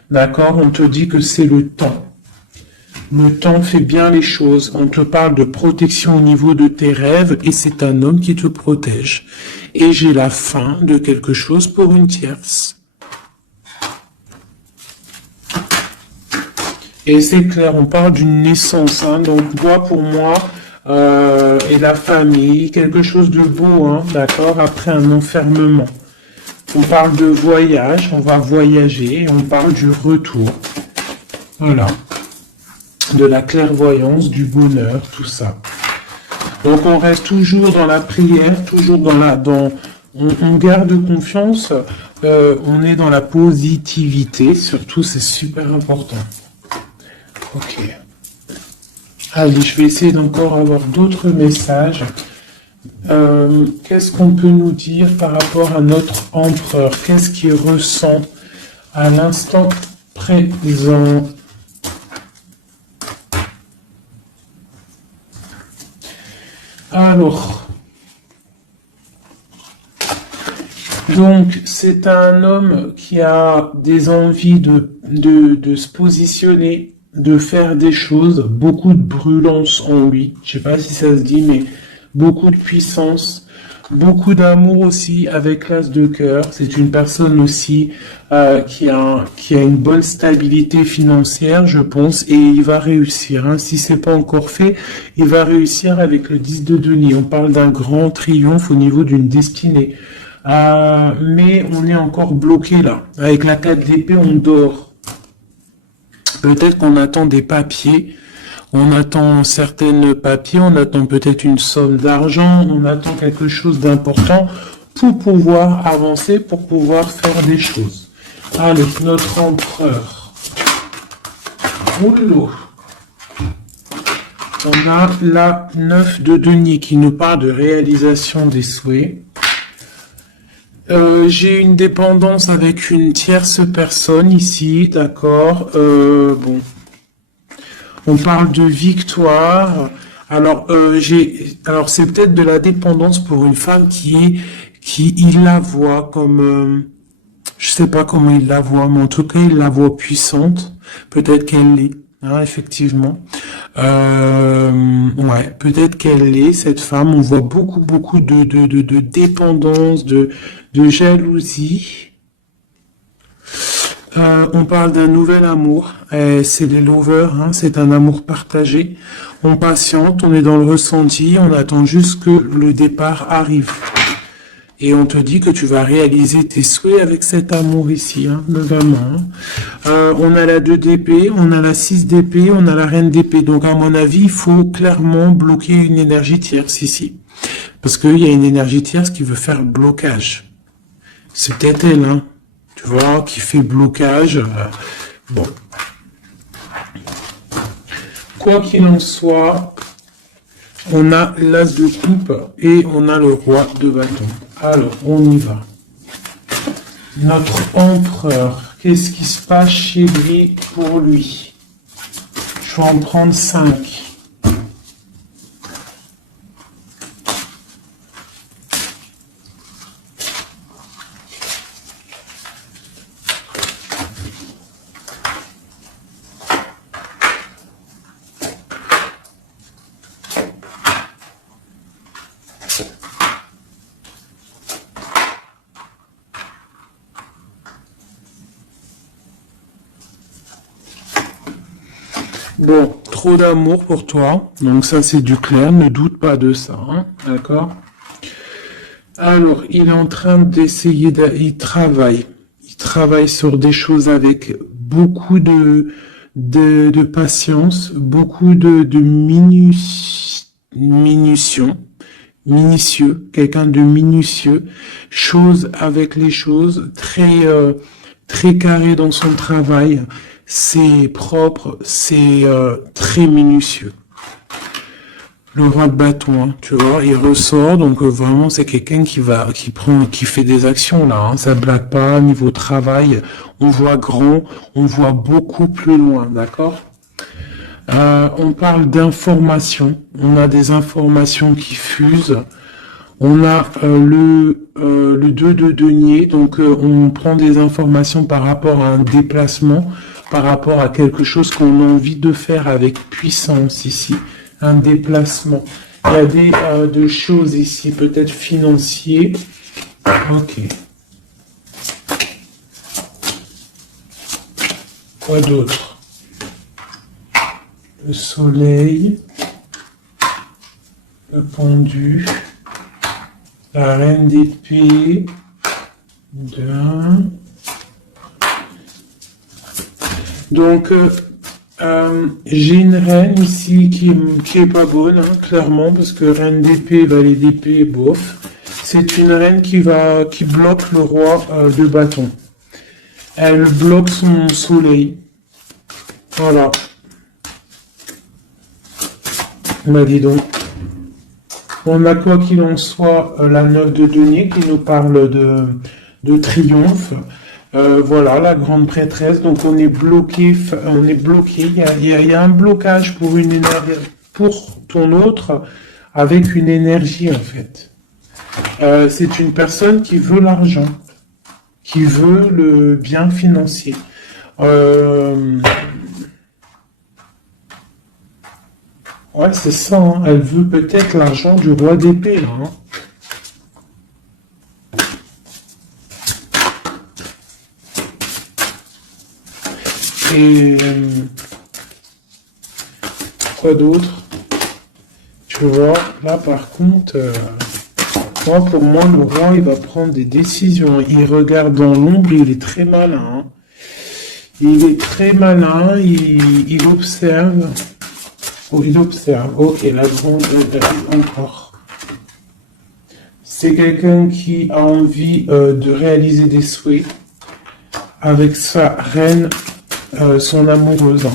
d'accord? On te dit que c'est le temps. Le temps fait bien les choses. On te parle de protection au niveau de tes rêves et c'est un homme qui te protège. Et j'ai la fin de quelque chose pour une tierce. Et c'est clair, on parle d'une naissance, hein, donc bois pour moi et la famille, quelque chose de beau, hein, d'accord, après un enfermement. On parle de voyage, on va voyager, on parle du retour. Voilà. De la clairvoyance, du bonheur, tout ça. Donc on reste toujours dans la prière, toujours on garde confiance, on est dans la positivité, surtout c'est super important. Ok. Allez, je vais essayer d'encore avoir d'autres messages. Qu'est-ce qu'on peut nous dire par rapport à notre empereur? Qu'est-ce qu'il ressent à l'instant présent? Alors, donc c'est un homme qui a des envies de se positionner, de faire des choses, beaucoup de brûlance en lui. Je sais pas si ça se dit, mais beaucoup de puissance, beaucoup d'amour aussi avec l'as de cœur. C'est une personne aussi qui a une bonne stabilité financière, je pense, et il va réussir. Hein. Si c'est pas encore fait, il va réussir avec le 10 de denier. On parle d'un grand triomphe au niveau d'une destinée. Mais on est encore bloqué là. Avec la 4 d'épée, on dort. Peut-être qu'on attend des papiers, on attend certains papiers, on attend peut-être une somme d'argent, on attend quelque chose d'important pour pouvoir avancer, pour pouvoir faire des choses. Allez, notre empereur. Oulou. On a la 9 de denier qui nous parle de réalisation des souhaits. J'ai une dépendance avec une tierce personne ici, d'accord. Bon, on parle de victoire. Alors, c'est peut-être de la dépendance pour une femme il la voit comme, je sais pas comment il la voit, mais en tout cas, il la voit puissante. Peut-être qu'elle l'est. Hein, effectivement. Ouais, peut-être qu'elle est, cette femme. On voit beaucoup de dépendance, de jalousie. On parle d'un nouvel amour. C'est les lovers, hein, c'est un amour partagé. On patiente, on est dans le ressenti, on attend juste que le départ arrive. Et on te dit que tu vas réaliser tes souhaits avec cet amour ici, hein, vraiment. On a la 2 d'épée, on a la 6 d'épée, on a la reine d'épée. Donc à mon avis, il faut clairement bloquer une énergie tierce ici. Parce qu'il y a une énergie tierce qui veut faire blocage. C'est peut-être elle, hein, tu vois, qui fait blocage. Bon. Quoi qu'il en soit, on a l'as de coupe et on a le roi de bâton. Alors, on y va. Notre empereur, qu'est-ce qui se passe chez lui pour lui? Je vais en prendre 5. Bon, trop d'amour pour toi. Donc ça, c'est du clair. Ne doute pas de ça. Hein, d'accord? Alors, il est en train d'essayer il travaille. Il travaille sur des choses avec beaucoup de patience, beaucoup de minutieux, quelqu'un de minutieux, chose avec les choses, très carré dans son travail, c'est propre, c'est très minutieux. Le roi de bâton, hein, tu vois, il ressort, donc vraiment c'est quelqu'un qui fait des actions là, hein, ça blague pas, niveau travail, on voit grand, on voit beaucoup plus loin, d'accord? On parle d'informations, on a des informations qui fusent, on a le 2 de denier, donc on prend des informations par rapport à un déplacement, par rapport à quelque chose qu'on a envie de faire avec puissance ici, un déplacement. Il y a des choses ici, peut-être financiers. Ok. Quoi d'autre? Le soleil, le pendu, la reine d'épée, donc j'ai une reine ici qui est pas bonne, hein, clairement, parce que reine d'épée, valet d'épée, bof. C'est une reine qui bloque le roi de bâton. Elle bloque son soleil. Voilà. Bah dis donc. On a quoi qu'il en soit la 9 de denier qui nous parle de triomphe. Voilà, la grande prêtresse. Donc on est bloqué. Il y a un blocage pour une énergie, pour ton autre, avec une énergie en fait. C'est une personne qui veut l'argent, qui veut le bien financier. Ouais, c'est ça, hein. Elle veut peut-être l'argent du roi d'épée, là, hein. Et quoi d'autre? Tu vois, là par contre, pour moi, le roi, il va prendre des décisions. Il regarde dans l'ombre, il est très malin, hein. Il est très malin, il observe. Oh, il observe. Ok, la grande encore. C'est quelqu'un qui a envie de réaliser des souhaits avec sa reine, son amoureuse.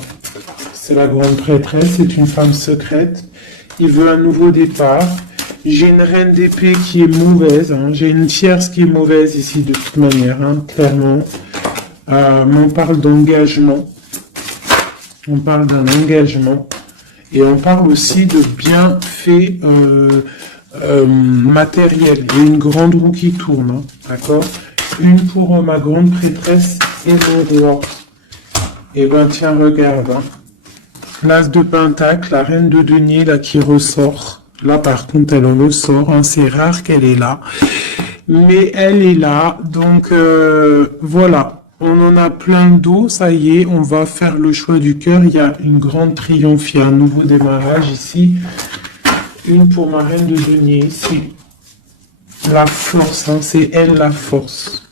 C'est la grande prêtresse, c'est une femme secrète. Il veut un nouveau départ. J'ai une reine d'épée qui est mauvaise. Hein. J'ai une tierce qui est mauvaise ici de toute manière, hein, clairement. On parle d'engagement. On parle d'un engagement. Et on parle aussi de bienfaits matériels. Il y a une grande roue qui tourne, hein, d'accord? Une pour ma grande prêtresse et mon roi. Et ben tiens, regarde. Hein. L'as de pentacle, la reine de denier là qui ressort. Là par contre elle ressort. Hein. C'est rare qu'elle est là. Mais elle est là. Donc voilà. On en a plein d'eau, ça y est, on va faire le choix du cœur. Il y a une grande triomphe, il y a un nouveau démarrage ici. Une pour ma reine de denier ici. La force, hein, c'est elle la force.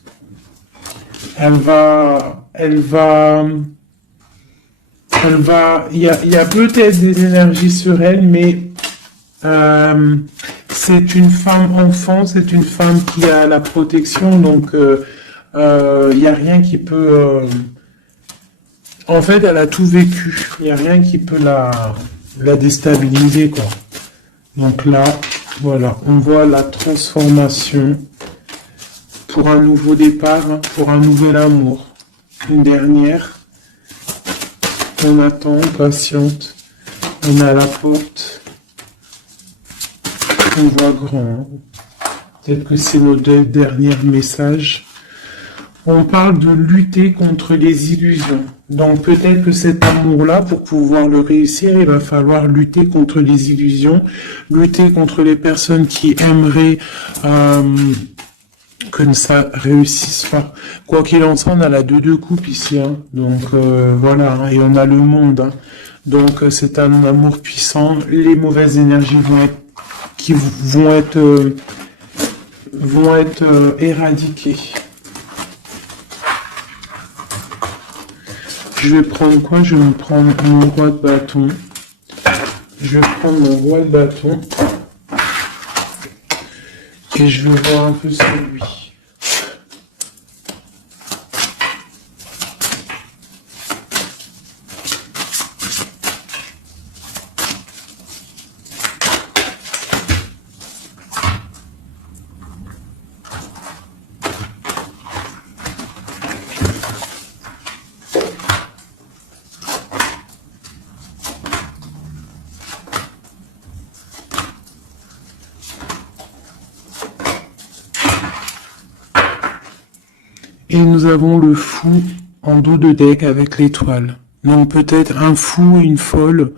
Il y a peut-être des énergies sur elle, mais c'est une femme enfant, c'est une femme qui a la protection, donc il n'y a rien qui peut... En fait, elle a tout vécu. Il n'y a rien qui peut la déstabiliser, quoi. Donc là, voilà, on voit la transformation pour un nouveau départ, hein, pour un nouvel amour. Une dernière. On attend, on patiente. On est à la porte. On voit grand. Peut-être que c'est nos deux derniers messages. On parle de lutter contre les illusions. Donc peut-être que cet amour-là, pour pouvoir le réussir, il va falloir lutter contre les illusions, lutter contre les personnes qui aimeraient que ça réussisse pas. Quoi qu'il en soit, on a la 2 de coupe ici. Hein. Donc voilà, hein, et on a le monde. Hein. Donc c'est un amour puissant. Les mauvaises énergies vont être éradiquées. Je vais prendre quoi? Je vais me prendre mon roi de bâton. Je vais prendre mon roi de bâton. Et je vais voir un peu sur lui. Et nous avons le fou en dos de deck avec l'étoile. Donc peut-être un fou, une folle,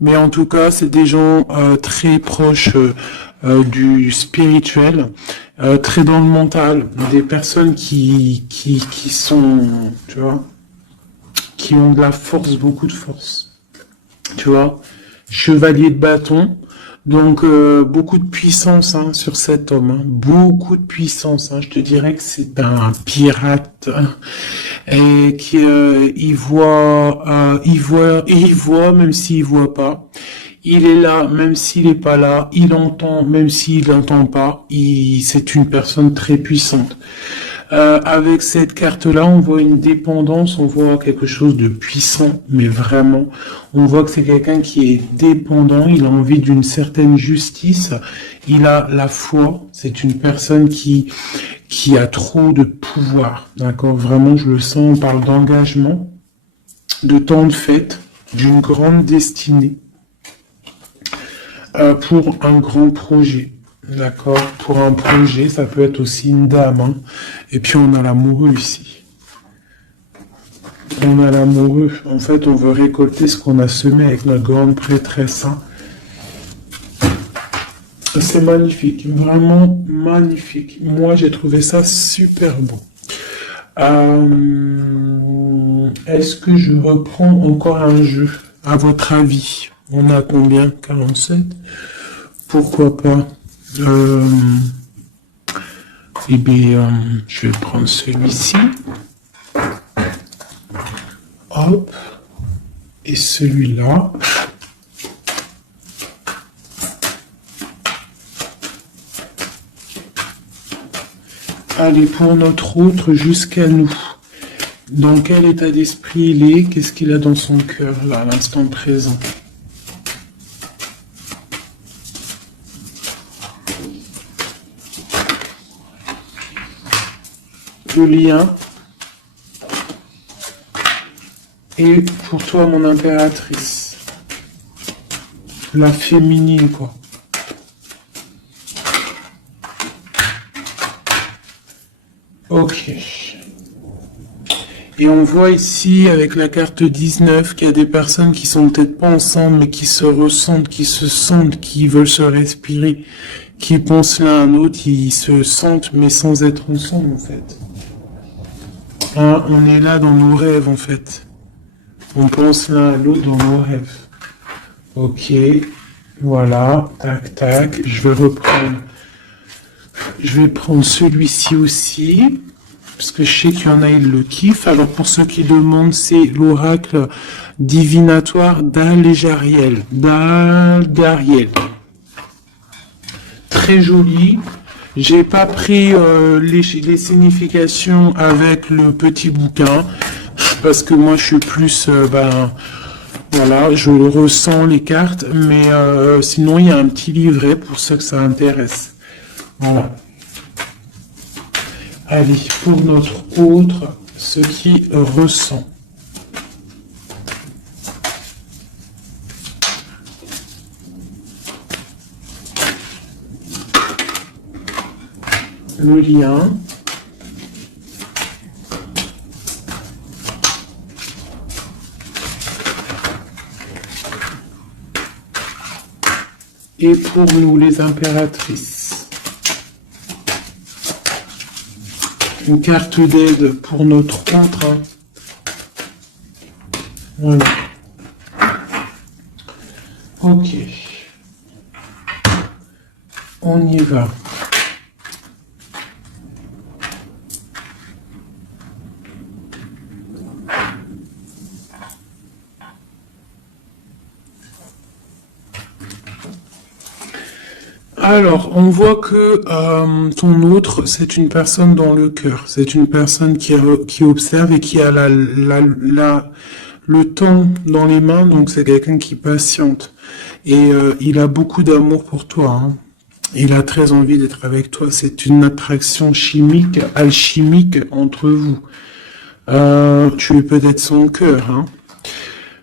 mais en tout cas, c'est des gens très proches du spirituel, très dans le mental, des personnes qui sont, tu vois, qui ont de la force, beaucoup de force, tu vois. Chevalier de bâton, donc beaucoup de puissance hein, sur cet homme, hein. Beaucoup de puissance. Hein. Je te dirais que c'est un pirate hein, et qui il voit même s'il voit pas. Il est là même s'il est pas là. Il entend même s'il n'entend pas. C'est une personne très puissante. Avec cette carte-là, on voit une dépendance, on voit quelque chose de puissant, mais vraiment, on voit que c'est quelqu'un qui est dépendant, il a envie d'une certaine justice, il a la foi, c'est une personne qui a trop de pouvoir, d'accord? Vraiment, je le sens, on parle d'engagement, de temps de fête, d'une grande destinée, pour un grand projet. D'accord, pour un projet, ça peut être aussi une dame. Hein. Et puis on a l'amoureux ici. On a l'amoureux. En fait, on veut récolter ce qu'on a semé avec notre grande prêtresse. Hein. C'est magnifique, vraiment magnifique. Moi, j'ai trouvé ça super beau. Est-ce que je reprends encore un jeu, à votre avis? On a combien? 47? Pourquoi pas? Eh bien, je vais prendre celui-ci. Hop. Et celui-là. Allez, pour notre autre, jusqu'à nous. Dans quel état d'esprit il est? Qu'est-ce qu'il a dans son cœur, là, à l'instant présent? Le lien. Et pour toi, mon impératrice. La féminine, quoi. Ok. Et on voit ici, avec la carte 19, qu'il y a des personnes qui sont peut-être pas ensemble, mais qui se ressentent, qui se sentent, qui veulent se respirer, qui pensent l'un à l'autre, ils se sentent, mais sans être ensemble, en fait. Hein, on est là dans nos rêves, en fait. On pense l'un à l'autre dans nos rêves. Ok. Voilà. Tac, tac. Je vais prendre celui-ci aussi. Parce que je sais qu'il y en a, ils le kiffent. Alors, pour ceux qui demandent, c'est l'oracle divinatoire d'Al-Jariel. d'Al-Dariel. Très joli. J'ai pas pris les significations avec le petit bouquin. Parce que moi, je suis plus... voilà, je ressens les cartes. Mais sinon, il y a un petit livret pour ceux que ça intéresse. Voilà. Allez, pour notre autre, ce qui ressent. Le lien. Et pour nous, les impératrices. Une carte d'aide pour notre autre. Hein. Voilà. Ok. On y va. Alors, on voit que ton autre, c'est une personne dans le cœur. C'est une personne qui observe et qui a le temps dans les mains. Donc, c'est quelqu'un qui patiente. Et il a beaucoup d'amour pour toi. Hein. Il a très envie d'être avec toi. C'est une attraction chimique, alchimique entre vous. Tu es peut-être son cœur. Hein.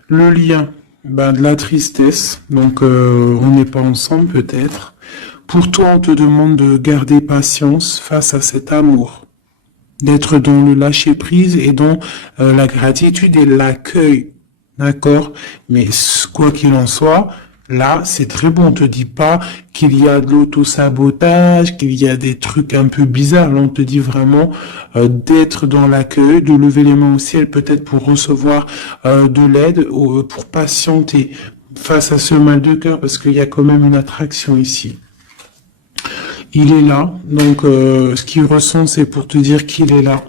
Le lien, de la tristesse. Donc, on n'est pas ensemble peut-être. Pour toi, on te demande de garder patience face à cet amour. d'être dans le lâcher-prise et dans la gratitude et l'accueil. D'accord? Mais quoi qu'il en soit, là, c'est très bon. On te dit pas qu'il y a de l'auto-sabotage, qu'il y a des trucs un peu bizarres. Là, on te dit vraiment d'être dans l'accueil, de lever les mains au ciel, peut-être pour recevoir de l'aide, pour patienter face à ce mal de cœur, parce qu'il y a quand même une attraction ici. Il est là, donc ce qu'il ressent, c'est pour te dire qu'il est là.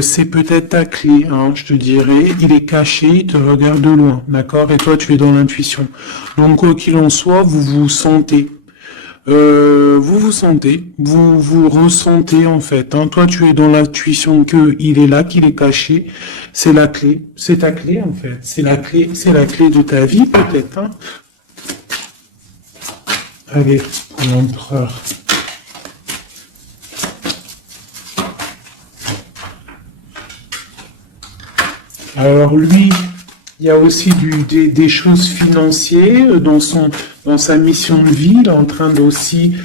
C'est peut-être ta clé, hein, je te dirais. Il est caché, il te regarde de loin, d'accord? Et toi, tu es dans l'intuition. Donc, quoi qu'il en soit, vous vous sentez. Vous ressentez en fait. Hein. Toi, tu es dans l'intuition que il est là, qu'il est caché. C'est la clé, c'est ta clé en fait. C'est la clé de ta vie peut-être. Hein. Allez, l'empereur. Alors lui, il y a aussi des choses financières dans sa mission de vie. Il est en train d'aussi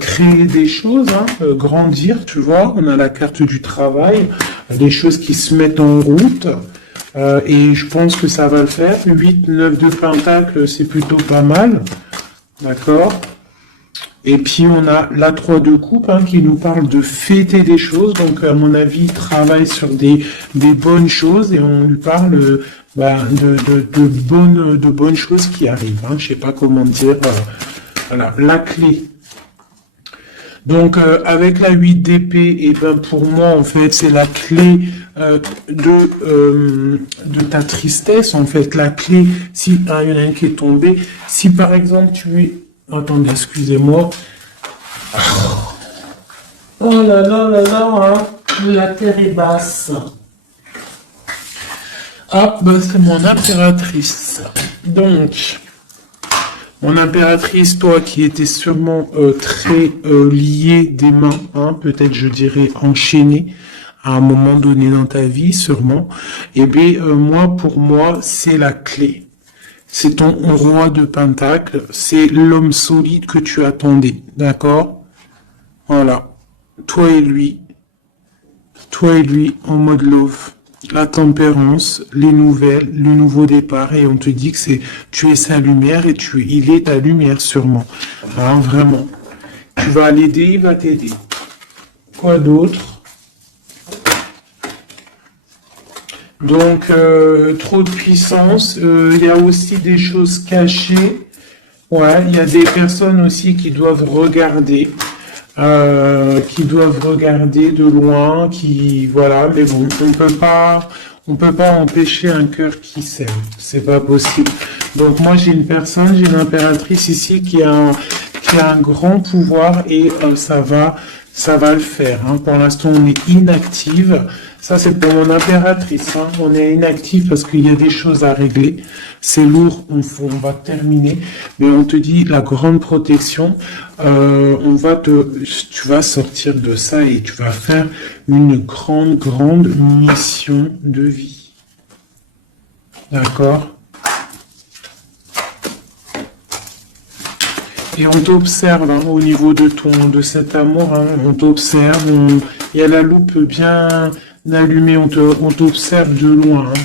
créer des choses, hein, grandir, tu vois. On a la carte du travail, des choses qui se mettent en route. Et je pense que ça va le faire. 8, 9 de Pentacle, c'est plutôt pas mal. D'accord? Et puis on a la 3 de coupe hein, qui nous parle de fêter des choses. Donc à mon avis, il travaille sur des bonnes choses et on lui parle de bonnes choses qui arrivent. Hein. Je sais pas comment dire. Voilà, la clé. Donc avec la 8 d'épée, et ben pour moi en fait c'est la clé de ta tristesse. En fait la clé, si il y en a une qui est tombée, si par exemple tu es attendez, excusez-moi. Oh là là là là, hein. La terre est basse. Ah, bah c'est mon impératrice. Donc, mon impératrice, toi qui étais sûrement très liée des mains, hein, peut-être je dirais enchaînée à un moment donné dans ta vie, sûrement. Eh bien, pour moi, c'est la clé. C'est ton roi de Pentacle, c'est l'homme solide que tu attendais, d'accord? Voilà, toi et lui en mode love, la tempérance, les nouvelles, le nouveau départ, et on te dit que tu es sa lumière et il est ta lumière sûrement, hein, vraiment. Tu vas l'aider, il va t'aider. Quoi d'autre? Donc, trop de puissance. Il y a aussi des choses cachées. Ouais, il y a des personnes aussi qui doivent regarder de loin, voilà. Mais bon, on peut pas empêcher un cœur qui s'aime. C'est pas possible. Donc moi, j'ai une impératrice ici qui a un grand pouvoir et ça va le faire. Hein. Pour l'instant, on est inactive. Ça, c'est pour mon impératrice. Hein. On est inactif parce qu'il y a des choses à régler. C'est lourd, on va terminer. Mais on te dit la grande protection. Tu vas sortir de ça et tu vas faire une grande mission de vie. D'accord? Et on t'observe hein, au niveau de cet amour. Hein, on t'observe. Il y a la loupe bien allumée. On t'observe de loin. Hein.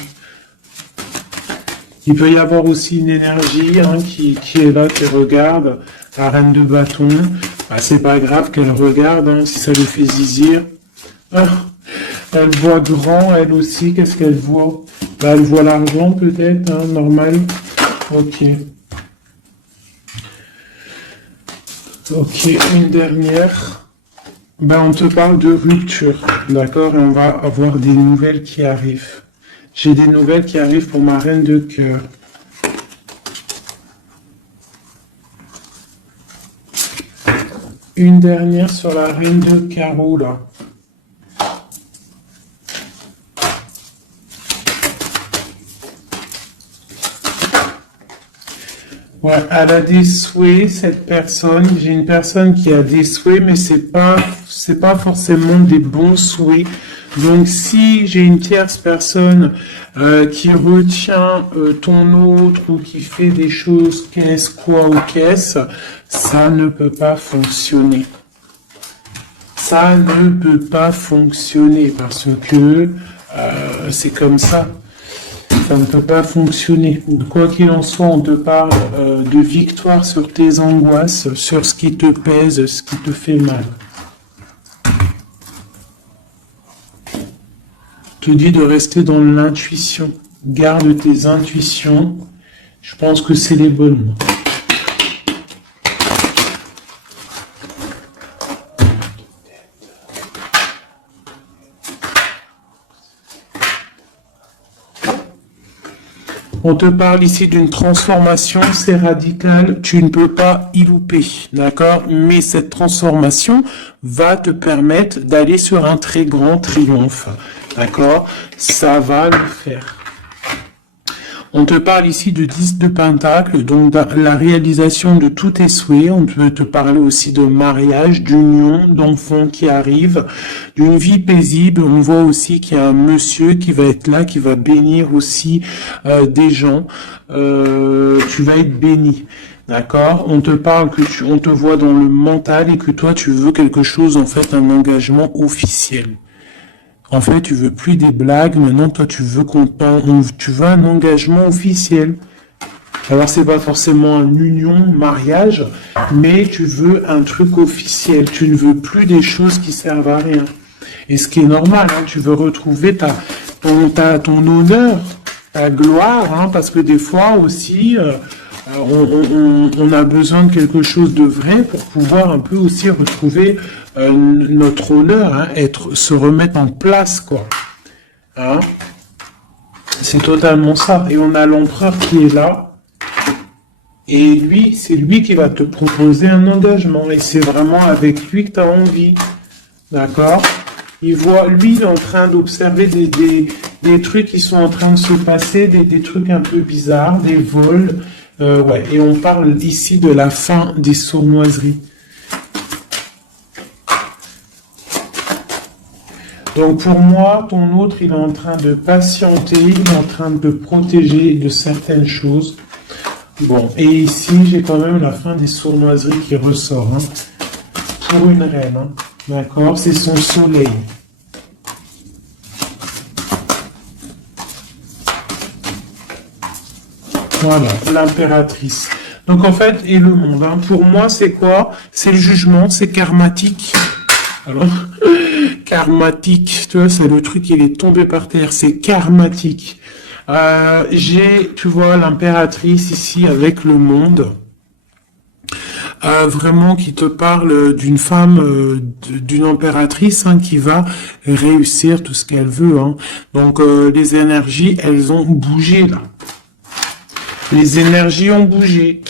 Il peut y avoir aussi une énergie hein, qui est là, qui regarde. La reine de bâton. Bah, c'est pas grave qu'elle regarde hein, si ça lui fait zizir. Ah, elle voit grand, elle aussi. Qu'est-ce qu'elle voit? Bah, elle voit l'argent peut-être, hein, normal. Ok. Ok, une dernière. Ben, on te parle de rupture, d'accord? Et on va avoir des nouvelles qui arrivent. J'ai des nouvelles qui arrivent pour ma reine de cœur. Une dernière sur la reine de carreau, là. Ouais, elle a des souhaits, cette personne. J'ai une personne qui a des souhaits, mais c'est pas forcément des bons souhaits. Donc, si j'ai une tierce personne qui retient ton autre ou qui fait des choses ça ne peut pas fonctionner. ça ne peut pas fonctionner parce que c'est comme ça. Ça ne peut pas fonctionner. Quoi qu'il en soit, on te parle de victoire sur tes angoisses, sur ce qui te pèse, ce qui te fait mal. Je te dis de rester dans l'intuition. Garde tes intuitions. Je pense que c'est les bonnes. On te parle ici d'une transformation, c'est radical, tu ne peux pas y louper, d'accord? Mais cette transformation va te permettre d'aller sur un très grand triomphe, d'accord? Ça va le faire. On te parle ici de 10 de Pentacle, donc la réalisation de tous tes souhaits. On peut te parler aussi de mariage, d'union, d'enfants qui arrivent, d'une vie paisible. On voit aussi qu'il y a un monsieur qui va être là, qui va bénir aussi des gens. Tu vas être béni. D'accord? On te parle que on te voit dans le mental et que toi tu veux quelque chose, en fait, un engagement officiel. En fait, tu veux plus des blagues, maintenant toi tu veux tu veux un engagement officiel. Alors c'est pas forcément une union, mariage, mais tu veux un truc officiel. Tu ne veux plus des choses qui servent à rien. Et ce qui est normal, hein, tu veux retrouver ton honneur, ta gloire, hein, parce que des fois aussi, on a besoin de quelque chose de vrai pour pouvoir un peu aussi retrouver notre honneur, hein, se remettre en place, quoi. Hein? C'est totalement ça. Et on a l'empereur qui est là. Et lui, c'est lui qui va te proposer un engagement. Et c'est vraiment avec lui que tu as envie. D'accord? Lui, il est en train d'observer des trucs qui sont en train de se passer, des trucs un peu bizarres, des vols. Ouais. Et on parle ici de la fin des sournoiseries. Donc pour moi, ton autre, il est en train de patienter, il est en train de te protéger de certaines choses. Bon, et ici, j'ai quand même la fin des sournoiseries qui ressort, hein, pour une reine, hein, d'accord? C'est son soleil. Voilà, l'impératrice. Donc en fait, et le monde, hein, pour moi, c'est quoi? C'est le jugement, c'est karmatique. Alors, karmatique, tu vois, c'est le truc, il est tombé par terre, c'est karmatique. Tu vois, l'impératrice ici avec le monde, vraiment qui te parle d'une femme, d'une impératrice, hein, qui va réussir tout ce qu'elle veut. Hein. Donc, les énergies, elles ont bougé là. Les énergies ont bougé.